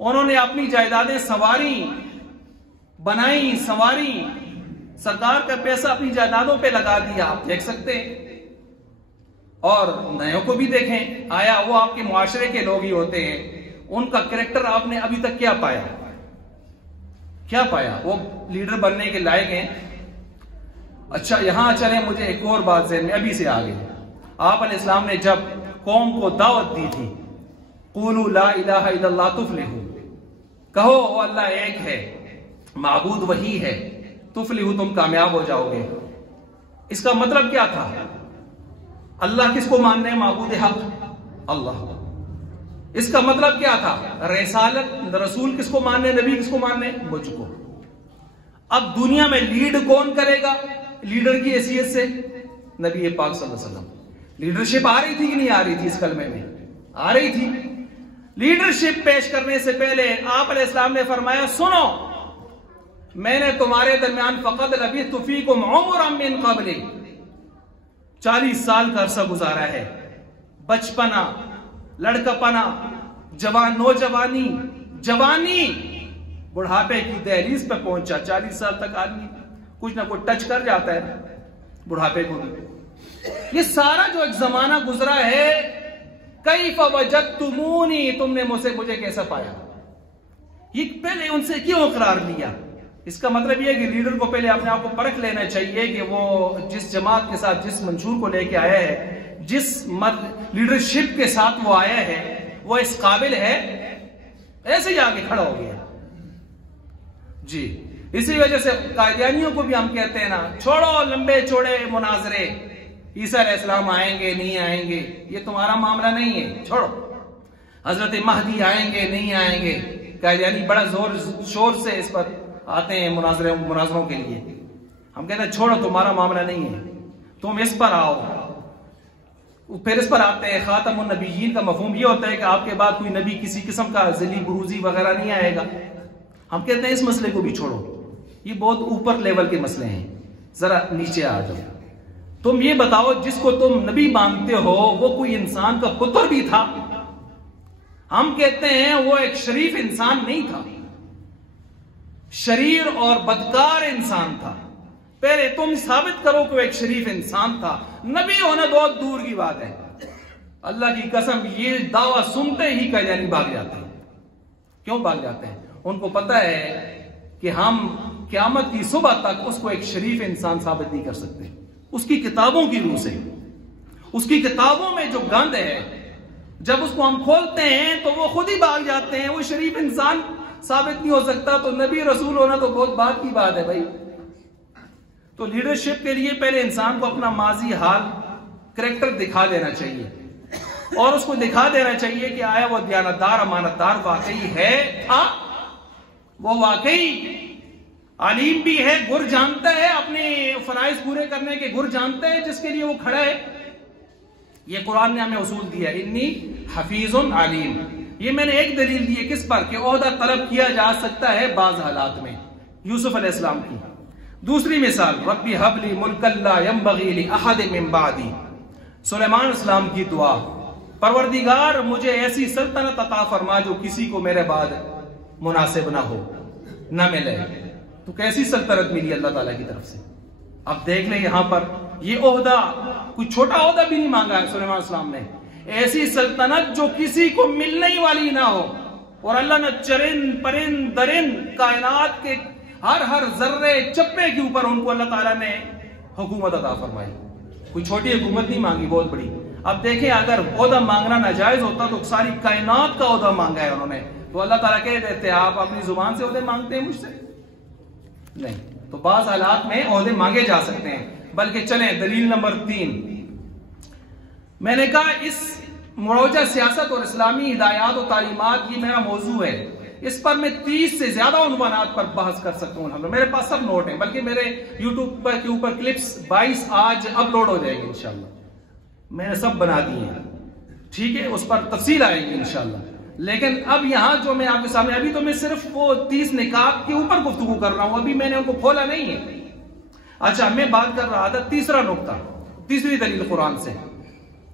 انہوں نے اپنی جائیدادیں سنواری، بنائی، سنواری، سرکار کا پیسہ اپنی جائیدادوں پہ لگا دیا. آپ دیکھ سکتے ہیں. اور نئےوں کو بھی دیکھیں، آیا وہ آپ کے معاشرے کے لوگ ہی ہوتے ہیں، ان کا کریکٹر آپ نے ابھی تک کیا پایا؟ کیا پایا؟ وہ لیڈر بننے کے لائق ہیں؟ اچھا یہاں چلیں، مجھے ایک اور بات ذہن میں ابھی سے آ گئی. آپ علیہ السلام نے جب قوم کو دعوت دی تھی، قولوا لا الہ الا اللہ تفلحوا، کہو وہ اللہ ایک ہے، معبود وہی ہے، تفلحوا تم کامیاب ہو جاؤ گے۔ اس کا مطلب کیا تھا؟ اللہ کس کو ماننے ہیں؟ معبود حق اللہ۔ اس کا مطلب کیا تھا؟ رسالت، رسول کس کو ماننے، نبی کس کو ماننے؟ مجھ کو۔ اب دنیا میں لیڈ کون کرے گا لیڈر کی حیثیت سے؟ نبی پاک صلی اللہ علیہ وسلم۔ لیڈرشپ آ رہی تھی کہ نہیں آ رہی تھی؟ اس کلمے میں آ رہی تھی۔ لیڈرشپ پیش کرنے سے پہلے آپ علیہ السلام نے فرمایا سنو، میں نے تمہارے درمیان فقط لبثت فیکم عمرا من قبل، 40 سال کا عرصہ گزارا ہے، بچپنا، لڑکپنا، نوجوانی، جوانی، بڑھاپے کی دہلیز پہ پہنچا۔ 40 سال تک آدمی کچھ نہ کچھ ٹچ کر جاتا ہے بڑھاپے کو بھی۔ یہ سارا جو ایک زمانہ گزرا ہے، کیف وجدتمونی، تم نے مجھے کیسا پایا؟ یہ پہلے ان سے کیوں اقرار لیا؟ اس کا مطلب یہ ہے کہ لیڈر کو پہلے اپنے آپ کو پرکھ لینا چاہیے کہ وہ جس جماعت کے ساتھ، جس منشور کو لے کے آیا ہے، جس لیڈرشپ کے ساتھ وہ آیا ہے، وہ اس قابل ہے؟ ایسے ہی آگے کھڑا ہو گیا جی۔ اسی وجہ سے قادیانیوں کو بھی ہم کہتے ہیں نا، چھوڑو لمبے چوڑے مناظرے، عیسیٰ علیہ السلام آئیں گے نہیں آئیں گے، یہ تمہارا معاملہ نہیں ہے، چھوڑو۔ حضرت مہدی آئیں گے نہیں آئیں گے، قادیانی بڑا زور شور سے اس پر آتے ہیں مناظروں کے لیے۔ ہم کہتے ہیں چھوڑو، تمہارا معاملہ نہیں ہے، تم اس پر آؤ۔ پھر اس پر آتے ہیں خاتم النبیین کا مفہوم یہ ہوتا ہے کہ آپ کے بعد کوئی نبی کسی قسم کا ذلی بروزی وغیرہ نہیں آئے گا۔ ہم کہتے ہیں اس مسئلے کو بھی چھوڑو، یہ بہت اوپر لیول کے مسئلے ہیں، ذرا نیچے آ جاؤ۔ تم یہ بتاؤ جس کو تم نبی مانتے ہو وہ کوئی انسان کا پتر بھی تھا؟ ہم کہتے ہیں وہ ایک شریف انسان نہیں تھا، شریر اور بدکار انسان تھا۔ پہلے تم ثابت کرو کہ وہ ایک شریف انسان تھا، نبی ہونا بہت دور کی بات ہے۔ اللہ کی قسم یہ دعویٰ سنتے ہی قادیانی بھاگ جاتے ہیں۔ کیوں بھاگ جاتے ہیں؟ ان کو پتا ہے کہ ہم قیامت کی صبح تک اس کو ایک شریف انسان ثابت نہیں کر سکتے، اس کی کتابوں کی روح سے۔ اس کی کتابوں میں جو گند ہے، جب اس کو ہم کھولتے ہیں تو وہ خود ہی بھاگ جاتے ہیں۔ وہ شریف انسان ثابت نہیں ہو سکتا تو نبی رسول ہونا تو بہت بات کی بات ہے بھائی۔ تو لیڈرشپ کے لیے پہلے انسان کو اپنا ماضی حال، کریکٹر دکھا دینا چاہیے، اور اس کو دکھا دینا چاہیے کہ آیا وہ دیانتدار، امانتدار واقعی ہے تھا، وہ واقعی علیم بھی ہے، گر جانتا ہے، اپنے فرائض پورے کرنے کے گر جانتا ہے جس کے لیے وہ کھڑا ہے۔ یہ قرآن نے ہمیں اصول دیا، انی حفیظ علیم۔ یہ میں نے ایک دلیل دی ہے کس پر؟ کہ عہدہ طلب کیا جا سکتا ہے بعض حالات میں، یوسف علیہ السلام کی۔ دوسری مثال، ربی حب لی ملکا لا ینبغی لاحد من بعدی، سلیمان علیہ السلام کی دعا، پروردگار مجھے ایسی سلطنت عطا فرما جو کسی کو میرے بعد مناسب نہ ہو، نہ ملے۔ تو کیسی سلطنت ملی اللہ تعالیٰ کی طرف سے؟ اب دیکھ لیں یہاں پر یہ عہدہ، کوئی چھوٹا عہدہ بھی نہیں مانگا ہے سلیمان علیہ السلام نے، ایسی سلطنت جو کسی کو ملنے ہی والی نہ ہو، اور اللہ نے چرند پرند درند کائنات کے ہر ذرے چپے کے اوپر ان کو اللہ تعالیٰ نے حکومت عطا فرمائی۔ کوئی چھوٹی حکومت نہیں مانگی، بہت بڑی۔ اب دیکھیں اگر عہدہ مانگنا ناجائز ہوتا تو ساری کائنات کا عہدہ مانگا ہے انہوں نے، تو اللہ تعالیٰ کہہ دیتے آپ اپنی زبان سے عہدے مانگتے ہیں مجھ سے؟ نہیں۔ تو بعض حالات میں عہدے مانگے جا سکتے ہیں۔ بلکہ چلیں دلیل نمبر 3، میں نے کہا اس مروجہ سیاست اور اسلامی ہدایات و تعلیمات یہ میرا موضوع ہے، اس پر میں 30 سے زیادہ عنوانات پر بحث کر سکتا ہوں الحمدللہ۔ میرے پاس سب نوٹ ہیں، بلکہ میرے یوٹیوب کے اوپر کلپس 22 آج اپلوڈ ہو جائے گی انشاءاللہ، میں نے سب بنا دی ہیں، ٹھیک ہے، اس پر تفصیل آئے گی انشاءاللہ۔ لیکن اب یہاں جو میں آپ کے سامنے، ابھی تو میں صرف وہ 30 نکات کے اوپر گفتگو کر رہا ہوں، ابھی میں نے ان کو کھولا نہیں ہے۔ اچھا، میں بات کر رہا تھا تیسرا نقطہ، تیسری دلیل قرآن سے،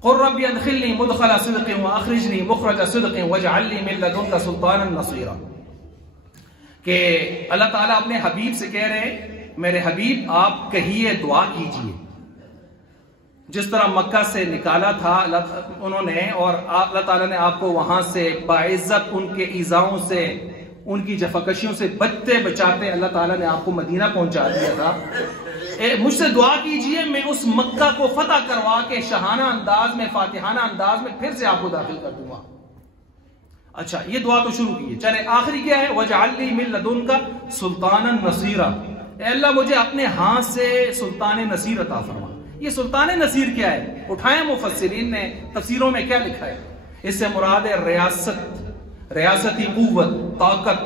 قل رب ادخلنی مدخل صدق واخرجنی مخرج صدق واجعل لی من لدنک سلطانا نصیرا، کہ اللہ تعالیٰ اپنے حبیب سے کہہ رہے ہیں میرے حبیب آپ کہیے، دعا کیجئے، جس طرح مکہ سے نکالا تھا انہوں نے، اور اللہ تعالیٰ نے آپ کو وہاں سے باعزت ان کے ایذاؤں سے ان کی جفاکشیوں سے بچتے بچاتے اللہ تعالیٰ نے آپ کو مدینہ پہنچا دیا تھا. مجھ سے دعا کیجئے میں اس مکہ کو فتح کروا کے شاہانہ انداز میں فاتحانہ انداز میں پھر سے آپ کو داخل کر دوں گا. اچھا یہ دعا تو شروع کی ہے. چلے آخری کیا ہے؟ وَجْعَلْ لِي مِن لَّدُنْكَ سُلْطَانًا نَصِيرًا. اے اللہ مجھے اپنے ہاتھ سے سلطان نصیر عطا فرما. یہ سلطان نصیر کیا ہے؟ اٹھائیں مفسرین نے تفسیروں میں کیا لکھا ہے. اس سے مراد ہے ریاست، ریاستی قوت، طاقت،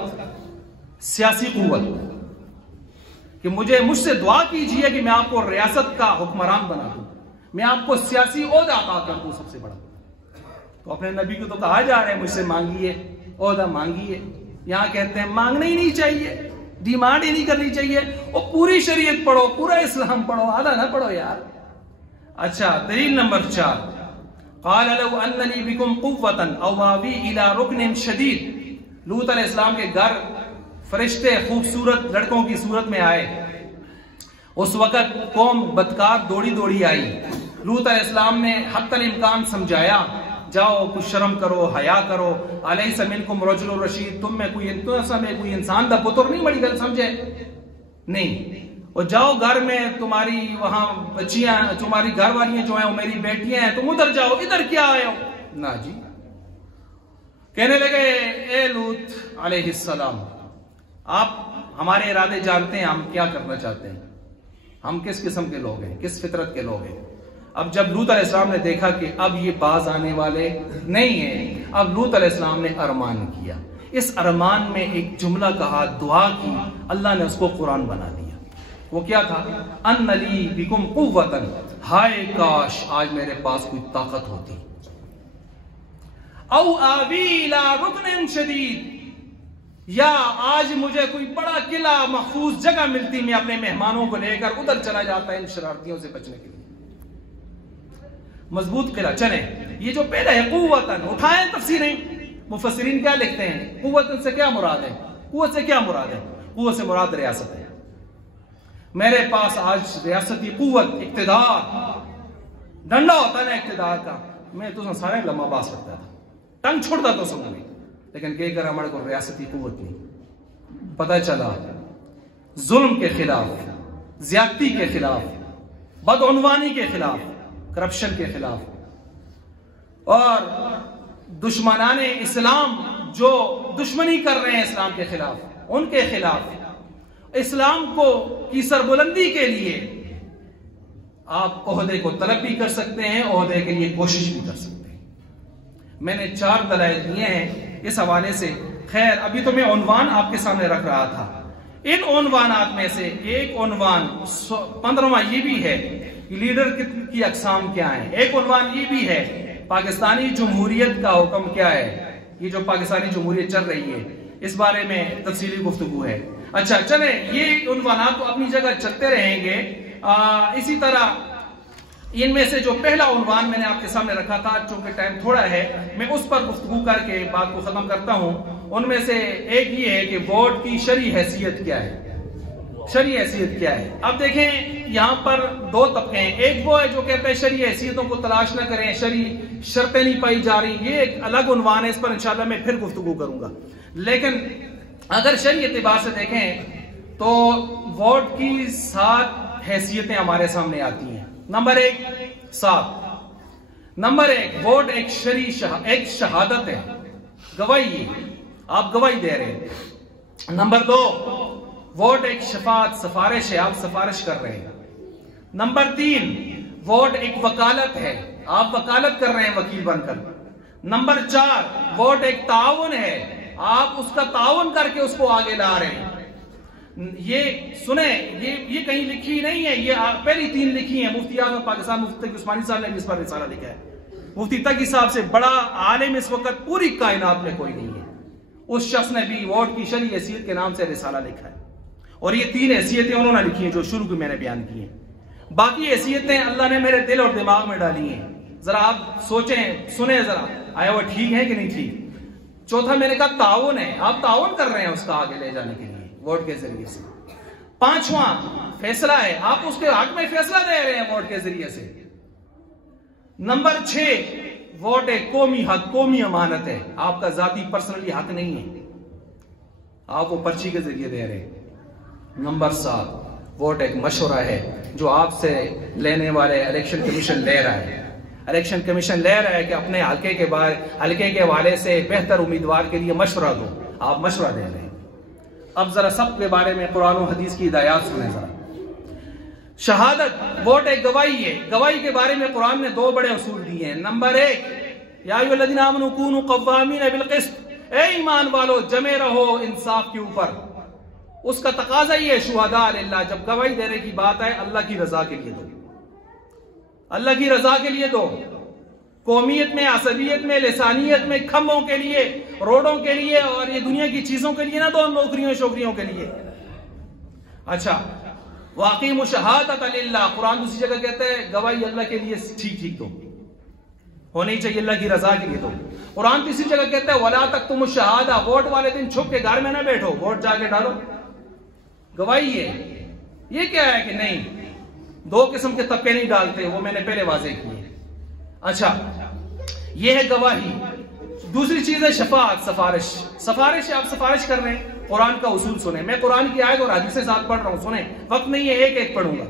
سیاسی قوت. کہ مجھ سے دعا کیجئے کہ میں آپ کو ریاست کا حکمران بنا دوں، میں آپ کو سیاسی عہدہ عطا کر دوں سب سے بڑا. تو اپنے نبی کو تو کہا جا رہا ہے مجھ سے مانگیے، عہدہ مانگیے. یہاں کہتے ہیں مانگنا ہی نہیں چاہیے، ڈیمانڈ ہی نہیں کرنی چاہیے. وہ پوری شریعت پڑھو، پورا اسلام پڑھو، آدھا نہ پڑھو یار. اچھا دلیل نمبر 4 قال لو ان لی بکم قوة او آوی الى رکن شدید. لوط علیہ السلام کے گھر فرشتے خوبصورت لڑکوں کی صورت میں آئے. اس وقت قوم بدکار دوڑی دوڑی آئی. لوط علیہ السلام نے حتی الامکان سمجھایا جاؤ کچھ شرم کرو، حیا کرو. الیس منکم رجل رشید. تم میں کوئی انسان دا پتر نہیں، بڑی گل سمجھے نہیں. اور جاؤ گھر میں تمہاری وہاں بچیاں، تمہاری گھر والیاں جو ہیں وہ میری بیٹیاں ہیں، تم ادھر جاؤ، ادھر کیا آئے ہو؟ نا جی. کہنے لگے اے لوط علیہ السلام آپ ہمارے ارادے جانتے ہیں، ہم کیا کرنا چاہتے ہیں، ہم کس قسم کے لوگ ہیں، کس فطرت کے لوگ ہیں. اب جب لوط علیہ السلام نے دیکھا کہ اب یہ باز آنے والے نہیں ہیں، اب لوط علیہ السلام نے ارمان کیا. اس ارمان میں ایک جملہ کہا، دعا کی، اللہ نے اس کو قرآن بنا دیا. وہ کیا تھا؟ ان لی بکم قوة، ہائے کاش آج میرے پاس کوئی طاقت ہوتی. او آوی الی رکن شدید، یا آج مجھے کوئی بڑا قلعہ محفوظ جگہ ملتی، میں اپنے مہمانوں کو لے کر ادھر چلا جاتا ان شرارتیوں سے بچنے کے لیے. مضبوط قلعہ. چلیں یہ جو پہلا ہے قوتاً، اٹھائیں تفسیریں. مفسرین کیا لکھتے ہیں؟ قوتاً سے کیا مراد ہے؟ قوت سے کیا مراد ہے؟ قوت سے مراد ریاست ہے. میرے پاس آج ریاستی قوت، اقتدار، ڈنڈا ہوتا ہے نا اقتدار کا، میں تو سارے لمحہ باز کرتا تھا، ٹنگ چھوڑتا تو سب میں. لیکن کہ اگر ہمارے کو ریاستی قوت نہیں، پتہ چلا ظلم کے خلاف، زیادتی کے خلاف، بدعنوانی کے خلاف، کرپشن کے خلاف، اور دشمنان اسلام جو دشمنی کر رہے ہیں اسلام کے خلاف، ان کے خلاف اسلام کو کی سربلندی کے لیے آپ عہدے کو طلب بھی کر سکتے ہیں، عہدے کے لیے کوشش بھی کر سکتے ہیں. میں نے 4 دلائل دیے ہیں اس حوالے سے. خیر ابھی تو میں عنوان آپ کے سامنے رکھ رہا تھا. ان عنوانات میں سے ایک عنوان 15واں یہ بھی ہے کہ لیڈر کی اقسام کیا ہیں. ایک عنوان یہ بھی ہے پاکستانی جمہوریت کا حکم کیا ہے. یہ جو پاکستانی جمہوریت چل رہی ہے اس بارے میں تفصیلی گفتگو ہے. اچھا چلیں یہ عنوانات تو اپنی جگہ چلتے رہیں گے. اسی طرح ان میں سے جو پہلا عنوان میں نے آپ کے سامنے رکھا تھا، چونکہ ٹائم تھوڑا ہے میں اس پر گفتگو کر کے بات کو ختم کرتا ہوں. ان میں سے ایک یہ ہے کہ ووٹ کی شرعی حیثیت کیا ہے. شرعی حیثیت کیا ہے؟ اب دیکھیں یہاں پر 2 طبقے ہیں. ایک وہ ہے جو کہتے ہیں شرعی حیثیتوں کو تلاش نہ کریں، شرعی شرطیں نہیں پائی جا رہی. یہ ایک الگ عنوان ہے، اس پر انشاءاللہ میں پھر گفتگو کروں گا. لیکن اگر شرعی اعتبار سے دیکھیں تو ووٹ کی 7 حیثیتیں ہمارے سامنے آتی ہیں. نمبر 1 7. نمبر 1 ووٹ ایک ایک شہادت ہے، گواہی، آپ گواہی دے رہے ہیں. نمبر 2 ووٹ ایک شفاعت، سفارش ہے، آپ سفارش کر رہے ہیں. نمبر 3 ووٹ ایک وکالت ہے، آپ وکالت کر رہے ہیں وکیل بن کر. نمبر 4 ووٹ ایک تعاون ہے، آپ اس کا تعاون کر کے اس کو آگے لا رہے ہیں. یہ سنیں یہ کہیں لکھی نہیں ہے، یہ پہلی 3 لکھی ہیں مفتی اعظم پاکستان مفتی تقی عثمانی صاحب نے اس پر رسالہ لکھا ہے. مفتی تقی صاحب سے بڑا عالم اس وقت پوری کائنات میں کوئی نہیں ہے. اس شخص نے بھی ووٹ کی شرعی حیثیت کے نام سے رسالہ لکھا ہے. اور یہ 3 حیثیتیں انہوں نے لکھی ہیں جو شروع میں نے بیان کی ہیں. باقی حیثیتیں اللہ نے میرے دل اور دماغ میں ڈالی ہیں. ذرا آپ سوچیں، سنیں ذرا آیا وہ ٹھیک ہے کہ نہیں ٹھیک. چوتھا میں نے کہا تعاون ہے، آپ تعاون کر رہے ہیں اس کا آگے لے جانے کے لیے ووٹ کے ذریعے سے. 5واں فیصلہ ہے، آپ اس کے حق میں فیصلہ دے رہے ہیں ووٹ کے ذریعے سے. نمبر 6 ووٹ ایک قومی حق، قومی امانت ہے، آپ کا ذاتی پرسنلی حق نہیں ہے. آپ وہ پرچی کے ذریعے دے رہے ہیں۔ نمبر 7، ووٹ ایک مشورہ ہے جو آپ سے لینے والے الیکشن کمیشن لے رہا ہے۔ الیکشن کمیشن لے رہا ہے کہ اپنے حلقے کے حوالے سے بہتر امیدوار کے لیے مشورہ دو، آپ مشورہ دے رہے ہیں۔ اب ذرا سب کے بارے میں قرآن و حدیث کی ہدایات سنیں ذرا۔ شہادت، ووٹ ایک گواہی ہے۔ گواہی کے بارے میں قرآن نے 2 بڑے اصول دیے ہیں۔ نمبر 1، یا ایھا الذین آمنوا کونوا قوامین بالقسط، اے ایمان والو جمے رہو انصاف کے اوپر۔ اس کا تقاضا یہ ہے شہداء للہ، جب گواہی دینے کی بات آئے اللہ کی رضا کے لیے دو، اللہ کی رضا کے لیے دو۔ قومیت میں، عصبیت میں، لسانیت میں، کھمبوں کے لیے، روڈوں کے لیے اور یہ دنیا کی چیزوں کے لیے نہ دو، نوکریوں شوکریوں کے لیے۔ اچھا، واقیم شہادت للہ، قرآن دوسری جگہ کہتا ہے گواہی اللہ کے لیے ٹھیک ٹھیک دو، ہونی چاہیے اللہ کی رضا کے لیے دو۔ قرآن تیسری جگہ کہتا ہے ولا تکتموا الشہادہ، ووٹ والے دن چھپ کے گھر میں نہ بیٹھو، ووٹ جا کے ڈالو، گواہی ہے۔ یہ کیا ہے کہ نہیں، 2 قسم کے طبقے نہیں ڈالتے، وہ میں نے پہلے واضح کیے۔ اچھا، یہ ہے گواہی۔ دوسری چیز ہے شفاعت، سفارش۔ سفارش آپ سفارش کر رہے ہیں، قرآن کا اصول سنیں۔ میں قرآن کی آیت اور حدیث ساتھ پڑھ رہا ہوں، سنیں، وقت نہیں ہے ایک ایک پڑھوں گا۔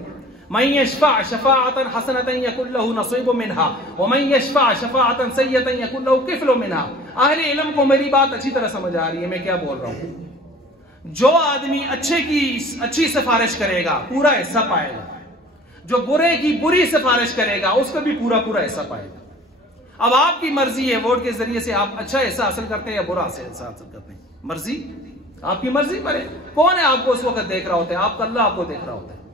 من یشفع شفاعۃ حسنۃ یکن له نصیب منها ومن یشفع شفاعۃ سیئۃ یکن له کفل منها۔ اہل علم کو میری بات اچھی طرح سمجھ آ رہی ہے میں کیا بول رہا ہوں۔ جو آدمی اچھی سفارش کرے گا پورا حصہ پائے گا، جو برے کی بری سفارش کرے گا اس کا بھی پورا حصہ پائے گا۔ اب آپ کی مرضی ہے، ووٹ کے ذریعے سے آپ اچھا حصہ حاصل کرتے ہیں یا برا حصہ حاصل کرتے ہیں، مرضی آپ کی مرضی پر ہے۔ کون ہے آپ کو اس وقت دیکھ رہا ہوتا ہے؟ آپ کا اللہ آپ کو دیکھ رہا ہوتا ہے۔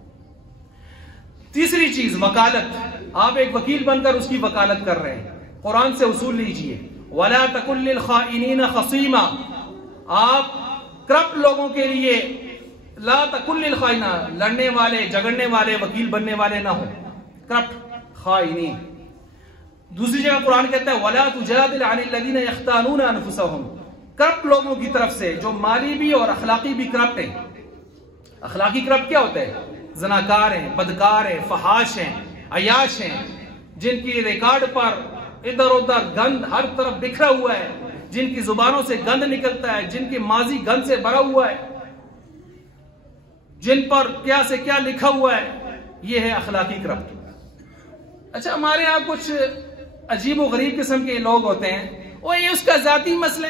تیسری چیز وکالت، آپ ایک وکیل بن کر اس کی وکالت کر رہے ہیں۔ قرآن سے اصول لیجئے، وَلَا تَكُن لِّلْخَائِنِينَ خَصِيمًا، آپ کرپٹ لوگوں کے لیے لا تَكُن لِّلْخَائِنِينَ، لڑنے والے جھگڑنے والے وکیل بننے والے نہ ہوں، کرپٹ خائنین۔ دوسری جگہ قرآن کہتا ہے وَلَا تُجَادِلْ عَنِ الَّذِينَ يَخْتَانُونَ أَنفُسَهُمْ، کرپٹ لوگوں کی طرف سے جو مالی بھی اور اخلاقی بھی کرپٹ ہیں۔ اخلاقی کرپٹ کیا ہوتا ہے؟ زناکار ہیں، بدکار ہیں، فحاش ہیں، عیاش ہیں، جن کی ریکارڈ پر ادھر ادھر گند ہر طرف بکھرا ہوا ہے، جن کی زبانوں سے گند نکلتا ہے، جن کی ماضی گند سے بھرا ہوا ہے، جن پر کیا سے کیا لکھا ہوا ہے، یہ ہے اخلاقی کرپٹ۔ اچھا، ہمارے ہاں کچھ عجیب و غریب قسم کے لوگ ہوتے ہیں، وہ یہ اس کا ذاتی مسئلہ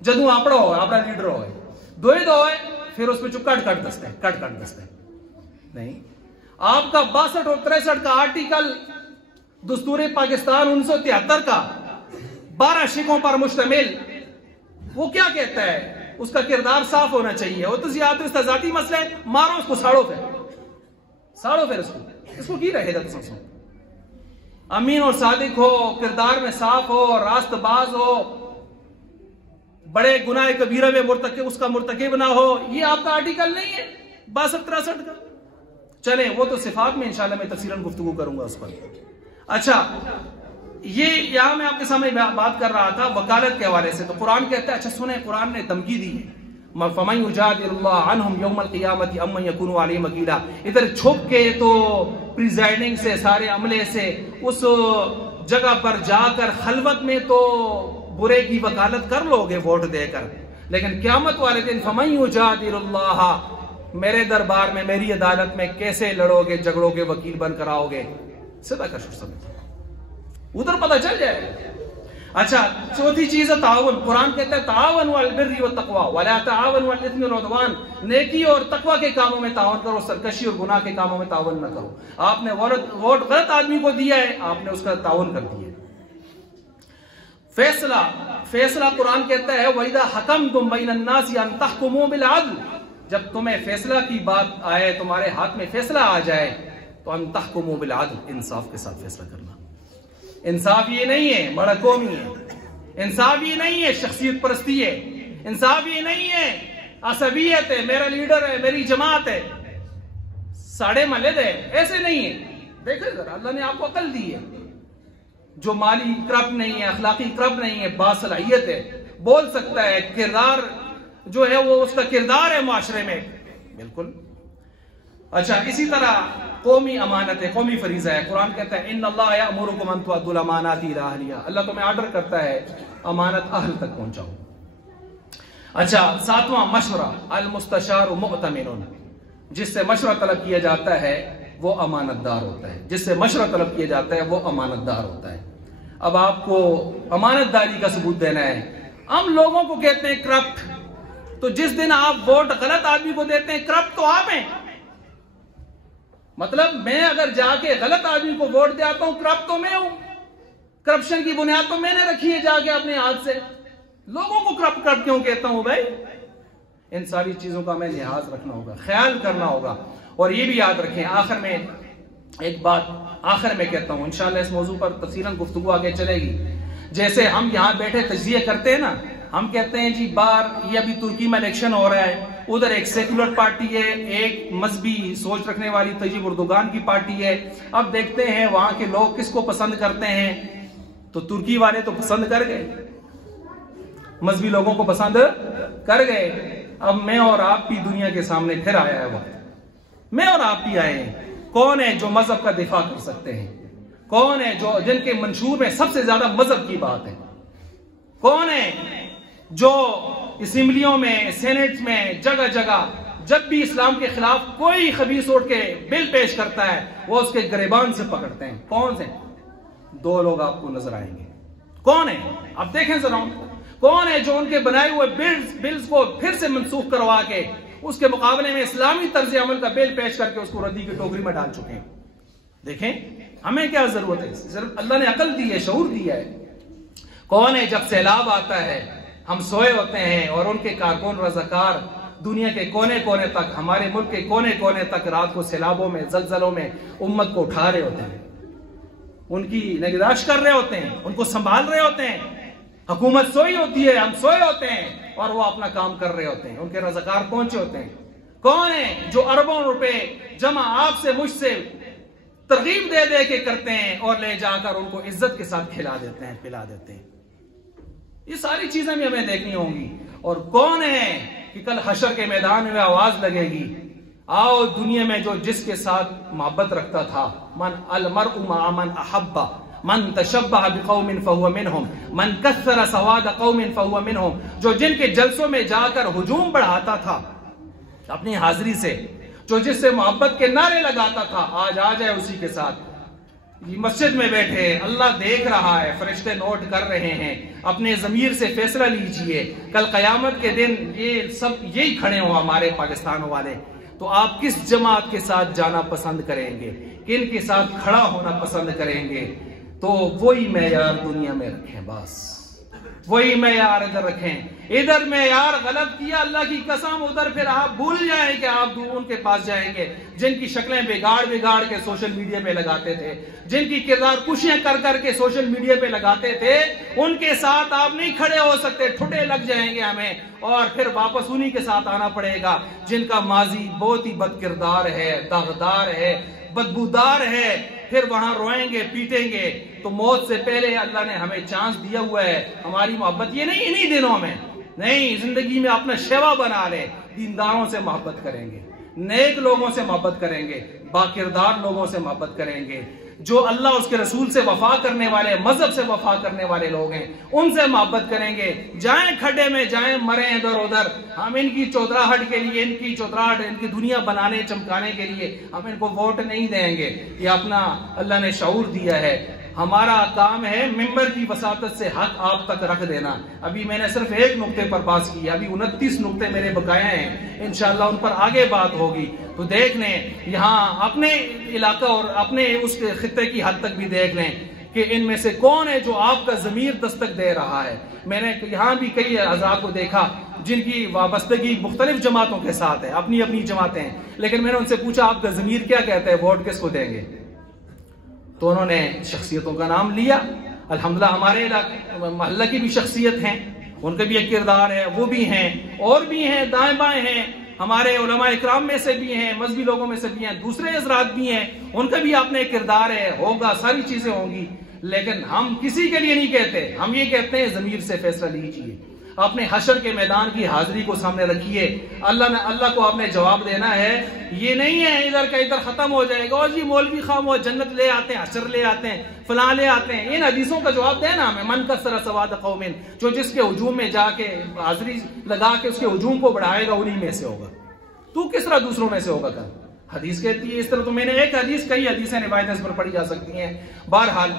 جدوں آپڑا ہوئے، آپڑا لیڈر ہوئے، دوئے دوئے پھر اس پہ کٹ دستے ہیں۔ نہیں، آپ کا 62 اور 63 کا آرٹیکل دستور پاکستان 1973 کا 12 شقوں پر مشتمل، وہ کیا کہتا ہے؟ اس کا کردار صاف ہونا چاہیے۔ وہ تو اس کا ذاتی مسئلہ ہے، مارو اس کو، ساڑو پھر اس کو کی رہے گا تو امین اور صادق ہو، کردار میں صاف ہو، راست باز ہو، بڑے گناہ کبیرہ میں اس کا مرتکب نہ ہو، یہ آپ کا آرٹیکل نہیں ہے 62-63 کا۔ چلیں، وہ تو صفات میں انشاءاللہ میں تفصیلاً گفتگو کروں گا اس پر۔ اچھا، یہ یہاں میں آپ کے سامنے بات کر رہا تھا وکالت کے حوالے سے، تو قرآن کہتا ہے، اچھا سنیں، قرآن نے دھمکی دی ہے، فَمَن يُجَادِلُ اللَّهَ عَنْهُمْ يَوْمَ الْقِيَامَةِ أَمَّن يَكُونُ عَلَيْهِمْ وَكِيلًا۔ ادھر چھپ کے تو پریزائڈنگ سے، سارے عملے سے اس جگہ پر جا کر خلوت میں تو برے کی وکالت کر لو گے ووٹ دے کر، لیکن قیامت والے دن فَمَن يُجَادِلُ اللَّهَ، میرے دربار میں، میری عدالت میں کیسے لڑو گے، جھگڑو گے، وکیل بن کر آؤ گے، سیدھا کشور سمجھو، ادھر پتہ چل جائے گا۔ اچھا، چوتھی چیز ہے تعاون۔ قرآن کہتا ہے تعاونوا علی البر والتقوی ولا تعاونوا علی الاثم والعدوان، نیکی اور تقوی کے کاموں میں تعاون کرو، سرکشی اور گناہ کے کاموں میں تعاون نہ کرو۔ آپ نے ووٹ غلط آدمی کو دیا ہے، آپ نے اس کا تعاون کر دیا ہے۔ فیصلہ قرآن کہتا ہے وَإِذَا حَكَمْتُمْ بَيْنَ النَّاسِ أَن تَحْكُمُوا بِالْعَدْلِ، جب تمہیں فیصلہ کی بات آئے، تمہارے ہاتھ میں فیصلہ آ جائے تو ان تحکموا بالعدل، انصاف کے ساتھ فیصلہ کرنا۔ انصاف یہ نہیں ہے بڑا قومی ہے، انصاف یہ نہیں ہے شخصیت پرستی ہے، انصاف یہ نہیں ہے عصبیت ہے، میرا لیڈر ہے، میری جماعت ہے، ساڑھے محلے دے، ایسے نہیں ہے۔ دیکھیں ذرا، اللہ نے آپ کو عقل دی ہے، جو مالی کرپٹ نہیں ہے، اخلاقی کرپٹ نہیں ہے، باصلاحیت ہے، بول سکتا ہے، کردار جو ہے وہ اس کا کردار ہے معاشرے میں، بالکل۔ اچھا، اسی طرح قومی امانت ہے، قومی فریضہ ہے۔ قرآن کہتا ہے ان اللہ یأمرکم ان تؤدوا الامانات الی اہلیہا، اللہ تمہیں آرڈر کرتا ہے امانت اہل تک پہنچاؤ۔ اچھا، ساتواں مشورہ، المستشار مؤتمن، جس سے مشورہ طلب کیا جاتا ہے وہ امانت دار ہوتا ہے، جس سے مشورہ طلب کیا جاتا ہے وہ امانت دار ہوتا ہے۔ اب آپ کو امانت داری کا ثبوت دینا ہے۔ ہم لوگوں کو کہتے ہیں کرپٹ، تو جس دن آپ ووٹ غلط آدمی کو دیتے ہیں، کرپٹ تو آپ ہیں۔ مطلب میں اگر جا کے غلط آدمی کو ووٹ دیتا ہوں، کرپٹ تو میں ہوں۔ کرپشن کی بنیاد تو میں نے رکھی ہے جا کے اپنے ہاتھ سے۔ لوگوں کو کرپٹ کیوں کہتا ہوں بھائی؟ ان ساری چیزوں کا ہمیں لحاظ رکھنا ہوگا، خیال کرنا ہوگا۔ اور یہ بھی یاد رکھیں، آخر میں ایک بات آخر میں کہتا ہوں، انشاءاللہ اس موضوع پر تفصیلاً گفتگو آگے چلے گی۔ جیسے ہم یہاں بیٹھے تجزیہ کرتے ہیں نا، ہم کہتے ہیں جی باہر یہ ابھی ترکی میں الیکشن ہو رہا ہے، ادھر ایک سیکولر پارٹی ہے، ایک مذہبی سوچ رکھنے والی طیب اردوغان کی پارٹی ہے، اب دیکھتے ہیں وہاں کے لوگ کس کو پسند کرتے ہیں۔ تو ترکی والے تو پسند کر گئے، مذہبی لوگوں کو پسند کر گئے۔ اب میں اور آپ بھی دنیا کے سامنے پھر آیا ہے وقت، میں اور آپ بھی آئے ہیں۔ کون ہے جو مذہب کا دفاع کر سکتے ہیں؟ کون ہے جو جن کے منشور میں سب سے زیادہ مذہب کی بات ہے؟ کون ہے جو اسمبلیوں میں، سینٹ میں، جگہ جگہ جب بھی اسلام کے خلاف کوئی خبیث اٹھ کے بل پیش کرتا ہے وہ اس کے گریبان سے پکڑتے ہیں؟ کون سے؟ دو لوگ آپ کو نظر آئیں گے۔ کون ہے؟ اب دیکھیں ذرا، کون ہے جو ان کے بنائے ہوئے بلز کو پھر سے منسوخ کروا کے اس کے مقابلے میں اسلامی طرز عمل کا بل پیش کر کے اس کو ردی کی ٹوکری میں ڈال چکے ہیں؟ دیکھیں ہمیں کیا ضرورت ہے، صرف اللہ نے عقل دی ہے، شعور دیا ہے۔ کون ہے جب سیلاب آتا ہے ہم سوئے ہوتے ہیں اور ان کے کارکن رضاکار دنیا کے کونے کونے تک، ہمارے ملک کے کونے کونے تک رات کو سیلابوں میں، زلزلوں میں امت کو اٹھا رہے ہوتے ہیں، ان کی نگہداشت کر رہے ہوتے ہیں، ان کو سنبھال رہے ہوتے ہیں۔ حکومت سوئی ہوتی ہے، ہم سوئے ہوتے ہیں اور وہ اپنا کام کر رہے ہوتے ہیں، ان کے رضاکار پہنچے ہوتے ہیں۔ کون ہے جو اربوں روپے جمع آپ سے مجھ سے ترغیب دے دے کے کرتے ہیں اور لے جا کر ان کو عزت کے ساتھ کھلا دیتے ہیں، پلا دیتے ہیں؟ یہ ساری چیزیں بھی ہمیں دیکھنی ہوں گی۔ اور کون ہے کہ کل حشر کے میدان میں آواز لگے گی، آؤ دنیا میں جو جس کے ساتھ محبت رکھتا تھا، من المرء مع من احب، من تشبہ بقوم فہو منہم، من کثر سواد قوم فہو منہم، جو جن کے جلسوں میں جا کر ہجوم بڑھاتا تھا اپنی حاضری سے، جو جس سے محبت کے نعرے لگاتا تھا، آج آ جائے اسی کے ساتھ۔ یہ مسجد میں بیٹھے، اللہ دیکھ رہا ہے، فرشتے نوٹ کر رہے ہیں، اپنے ضمیر سے فیصلہ لیجئے۔ کل قیامت کے دن یہ سب یہی کھڑے ہوں ہمارے پاکستان والے، تو آپ کس جماعت کے ساتھ جانا پسند کریں گے، کن کے ساتھ کھڑا ہونا پسند کریں گے؟ تو وہی معیار دنیا میں رکھیں، بس وہی معیار ادھر رکھیں۔ ادھر معیار غلط کیا، اللہ کی قسم ادھر پھر آپ بھول جائیں کہ آپ ان کے پاس جائیں گے جن کی شکلیں بگاڑ کے سوشل میڈیا پہ لگاتے تھے، جن کی کردار کشیاں کر کے سوشل میڈیا پہ لگاتے تھے، ان کے ساتھ آپ نہیں کھڑے ہو سکتے، ٹھٹے لگ جائیں گے ہمیں، اور پھر واپس انہی کے ساتھ آنا پڑے گا جن کا ماضی بہت ہی بد کردار ہے، داغدار ہے، بدبودار ہے۔ پھر وہاں روئیں گے، پیٹیں گے۔ تو موت سے پہلے اللہ نے ہمیں چانس دیا ہوا ہے، ہماری محبت یہ نہیں انہی دنوں میں نہیں، زندگی میں اپنا شیوا بنا لیں، دینداروں سے محبت کریں گے، نیک لوگوں سے محبت کریں گے، باکردار لوگوں سے محبت کریں گے، جو اللہ اس کے رسول سے وفا کرنے والے، مذہب سے وفا کرنے والے لوگ ہیں، ان سے محبت کریں گے۔ جائیں کھڈے میں جائیں، مریں ادھر ادھر، ہم ان کی چودراہٹ کے لیے، ان کی چودراہٹ، ان کی دنیا بنانے چمکانے کے لیے ہم ان کو ووٹ نہیں دیں گے۔ یہ اپنا اللہ نے شعور دیا ہے۔ ہمارا کام ہے ممبر کی وساطت سے حق آپ تک رکھ دینا۔ ابھی میں نے صرف ایک نقطے پر بات کی، ابھی 29 نقطے میرے بقایا ہیں، انشاءاللہ ان پر آگے بات ہوگی۔ تو دیکھ لیں یہاں اپنے علاقہ اور اپنے اس خطے کی حد تک بھی دیکھ لیں کہ ان میں سے کون ہے جو آپ کا ضمیر دستک دے رہا ہے۔ میں نے یہاں بھی کئی اعضاء کو دیکھا جن کی وابستگی مختلف جماعتوں کے ساتھ ہے، اپنی اپنی جماعتیں ہیں، لیکن میں نے ان سے پوچھا آپ کا ضمیر کیا کہتا ہے، ووٹ کس کو دیں گے؟ تو انہوں نے شخصیتوں کا نام لیا۔ الحمدللہ ہمارے محلہ کی بھی شخصیت ہیں، ان کا بھی ایک کردار ہے، وہ بھی ہیں، اور بھی ہیں، دائیں بائیں ہیں، ہمارے علماء اکرام میں سے بھی ہیں، مذہبی لوگوں میں سے بھی ہیں، دوسرے حضرات بھی ہیں، ان کا بھی اپنے کردار ہے، ہوگا، ساری چیزیں ہوں گی۔ لیکن ہم کسی کے لیے نہیں کہتے، ہم یہ کہتے ہیں ضمیر سے فیصلہ لیجئے۔ اپنے حشر کے میدان کی حاضری کو سامنے رکھیے. اللہ کو آپ نے جواب دینا ہے. یہ نہیں ہے ادھر کا ادھر ختم ہو جائے گا اور جی مولوی خاموش جنت لے آتے ہیں، حشر لے آتے ہیں، فلاں لے آتے ہیں. ان حدیثوں کا جواب دینا ہمیں. من کثر سواد قوم، جو جس کے ہجوم میں جا کے حاضری لگا کے اس کے ہجوم کو بڑھائے گا انہی میں سے ہوگا. تو کس طرح دوسروں میں سے ہوگا کل؟ حدیث کہتی ہے اس طرح. تو میں نے ایک حدیث، کئی حدیثیں روایتیں اس پر پڑھی جا سکتی ہیں. بہرحال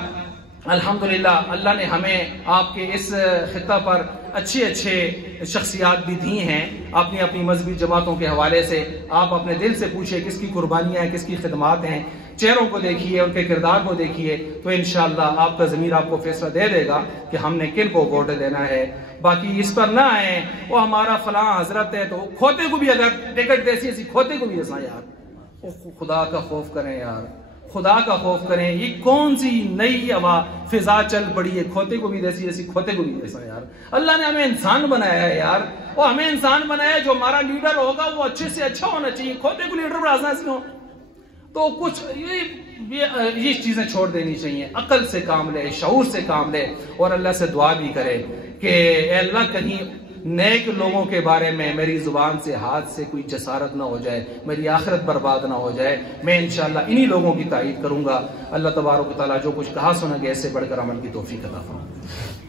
الحمدللہ اللہ نے ہمیں آپ کے اس خطہ پر اچھے شخصیات بھی دی ہیں اپنی اپنی مذہبی جماعتوں کے حوالے سے. آپ اپنے دل سے پوچھیں کس کی قربانیاں ہیں، کس کی خدمات ہیں. چہروں کو دیکھیے، ان کے کردار کو دیکھیے، تو انشاءاللہ آپ کا ضمیر آپ کو فیصلہ دے دے گا کہ ہم نے کن کو ووٹ دینا ہے. باقی اس پر نہ آئیں وہ ہمارا فلاں حضرت ہے تو کھوتے کو بھی اگر ٹکٹ دیسی ایسی کھوتے کو بھی ایسا. یار خدا کا خوف کریں یار، خدا کا خوف کریں. یہ کون سی نئی فضا چل پڑی ہے؟ کھوتے کو بھی دیسی ایسی کھوتے کو بھی ایسا. یار اللہ نے ہمیں انسان بنایا ہے یار، وہ ہمیں انسان بنایا ہے. جو ہمارا لیڈر ہوگا وہ اچھے سے اچھا ہونا چاہیے. کھوتے کو لیڈر بنانا ایسے ہو تو کچھ یہ چیزیں چھوڑ دینی چاہیے. عقل سے کام لے، شعور سے کام لے اور اللہ سے دعا بھی کرے کہ اے اللہ کہیں نیک لوگوں کے بارے میں میری زبان سے ہاتھ سے کوئی جسارت نہ ہو جائے، میری آخرت برباد نہ ہو جائے. میں انشاءاللہ انہی لوگوں کی تائید کروں گا. اللہ تبارک و تعالیٰ جو کچھ کہا سنا گیا اس سے بڑھ کر عمل کی توفیق عطا فرمائے.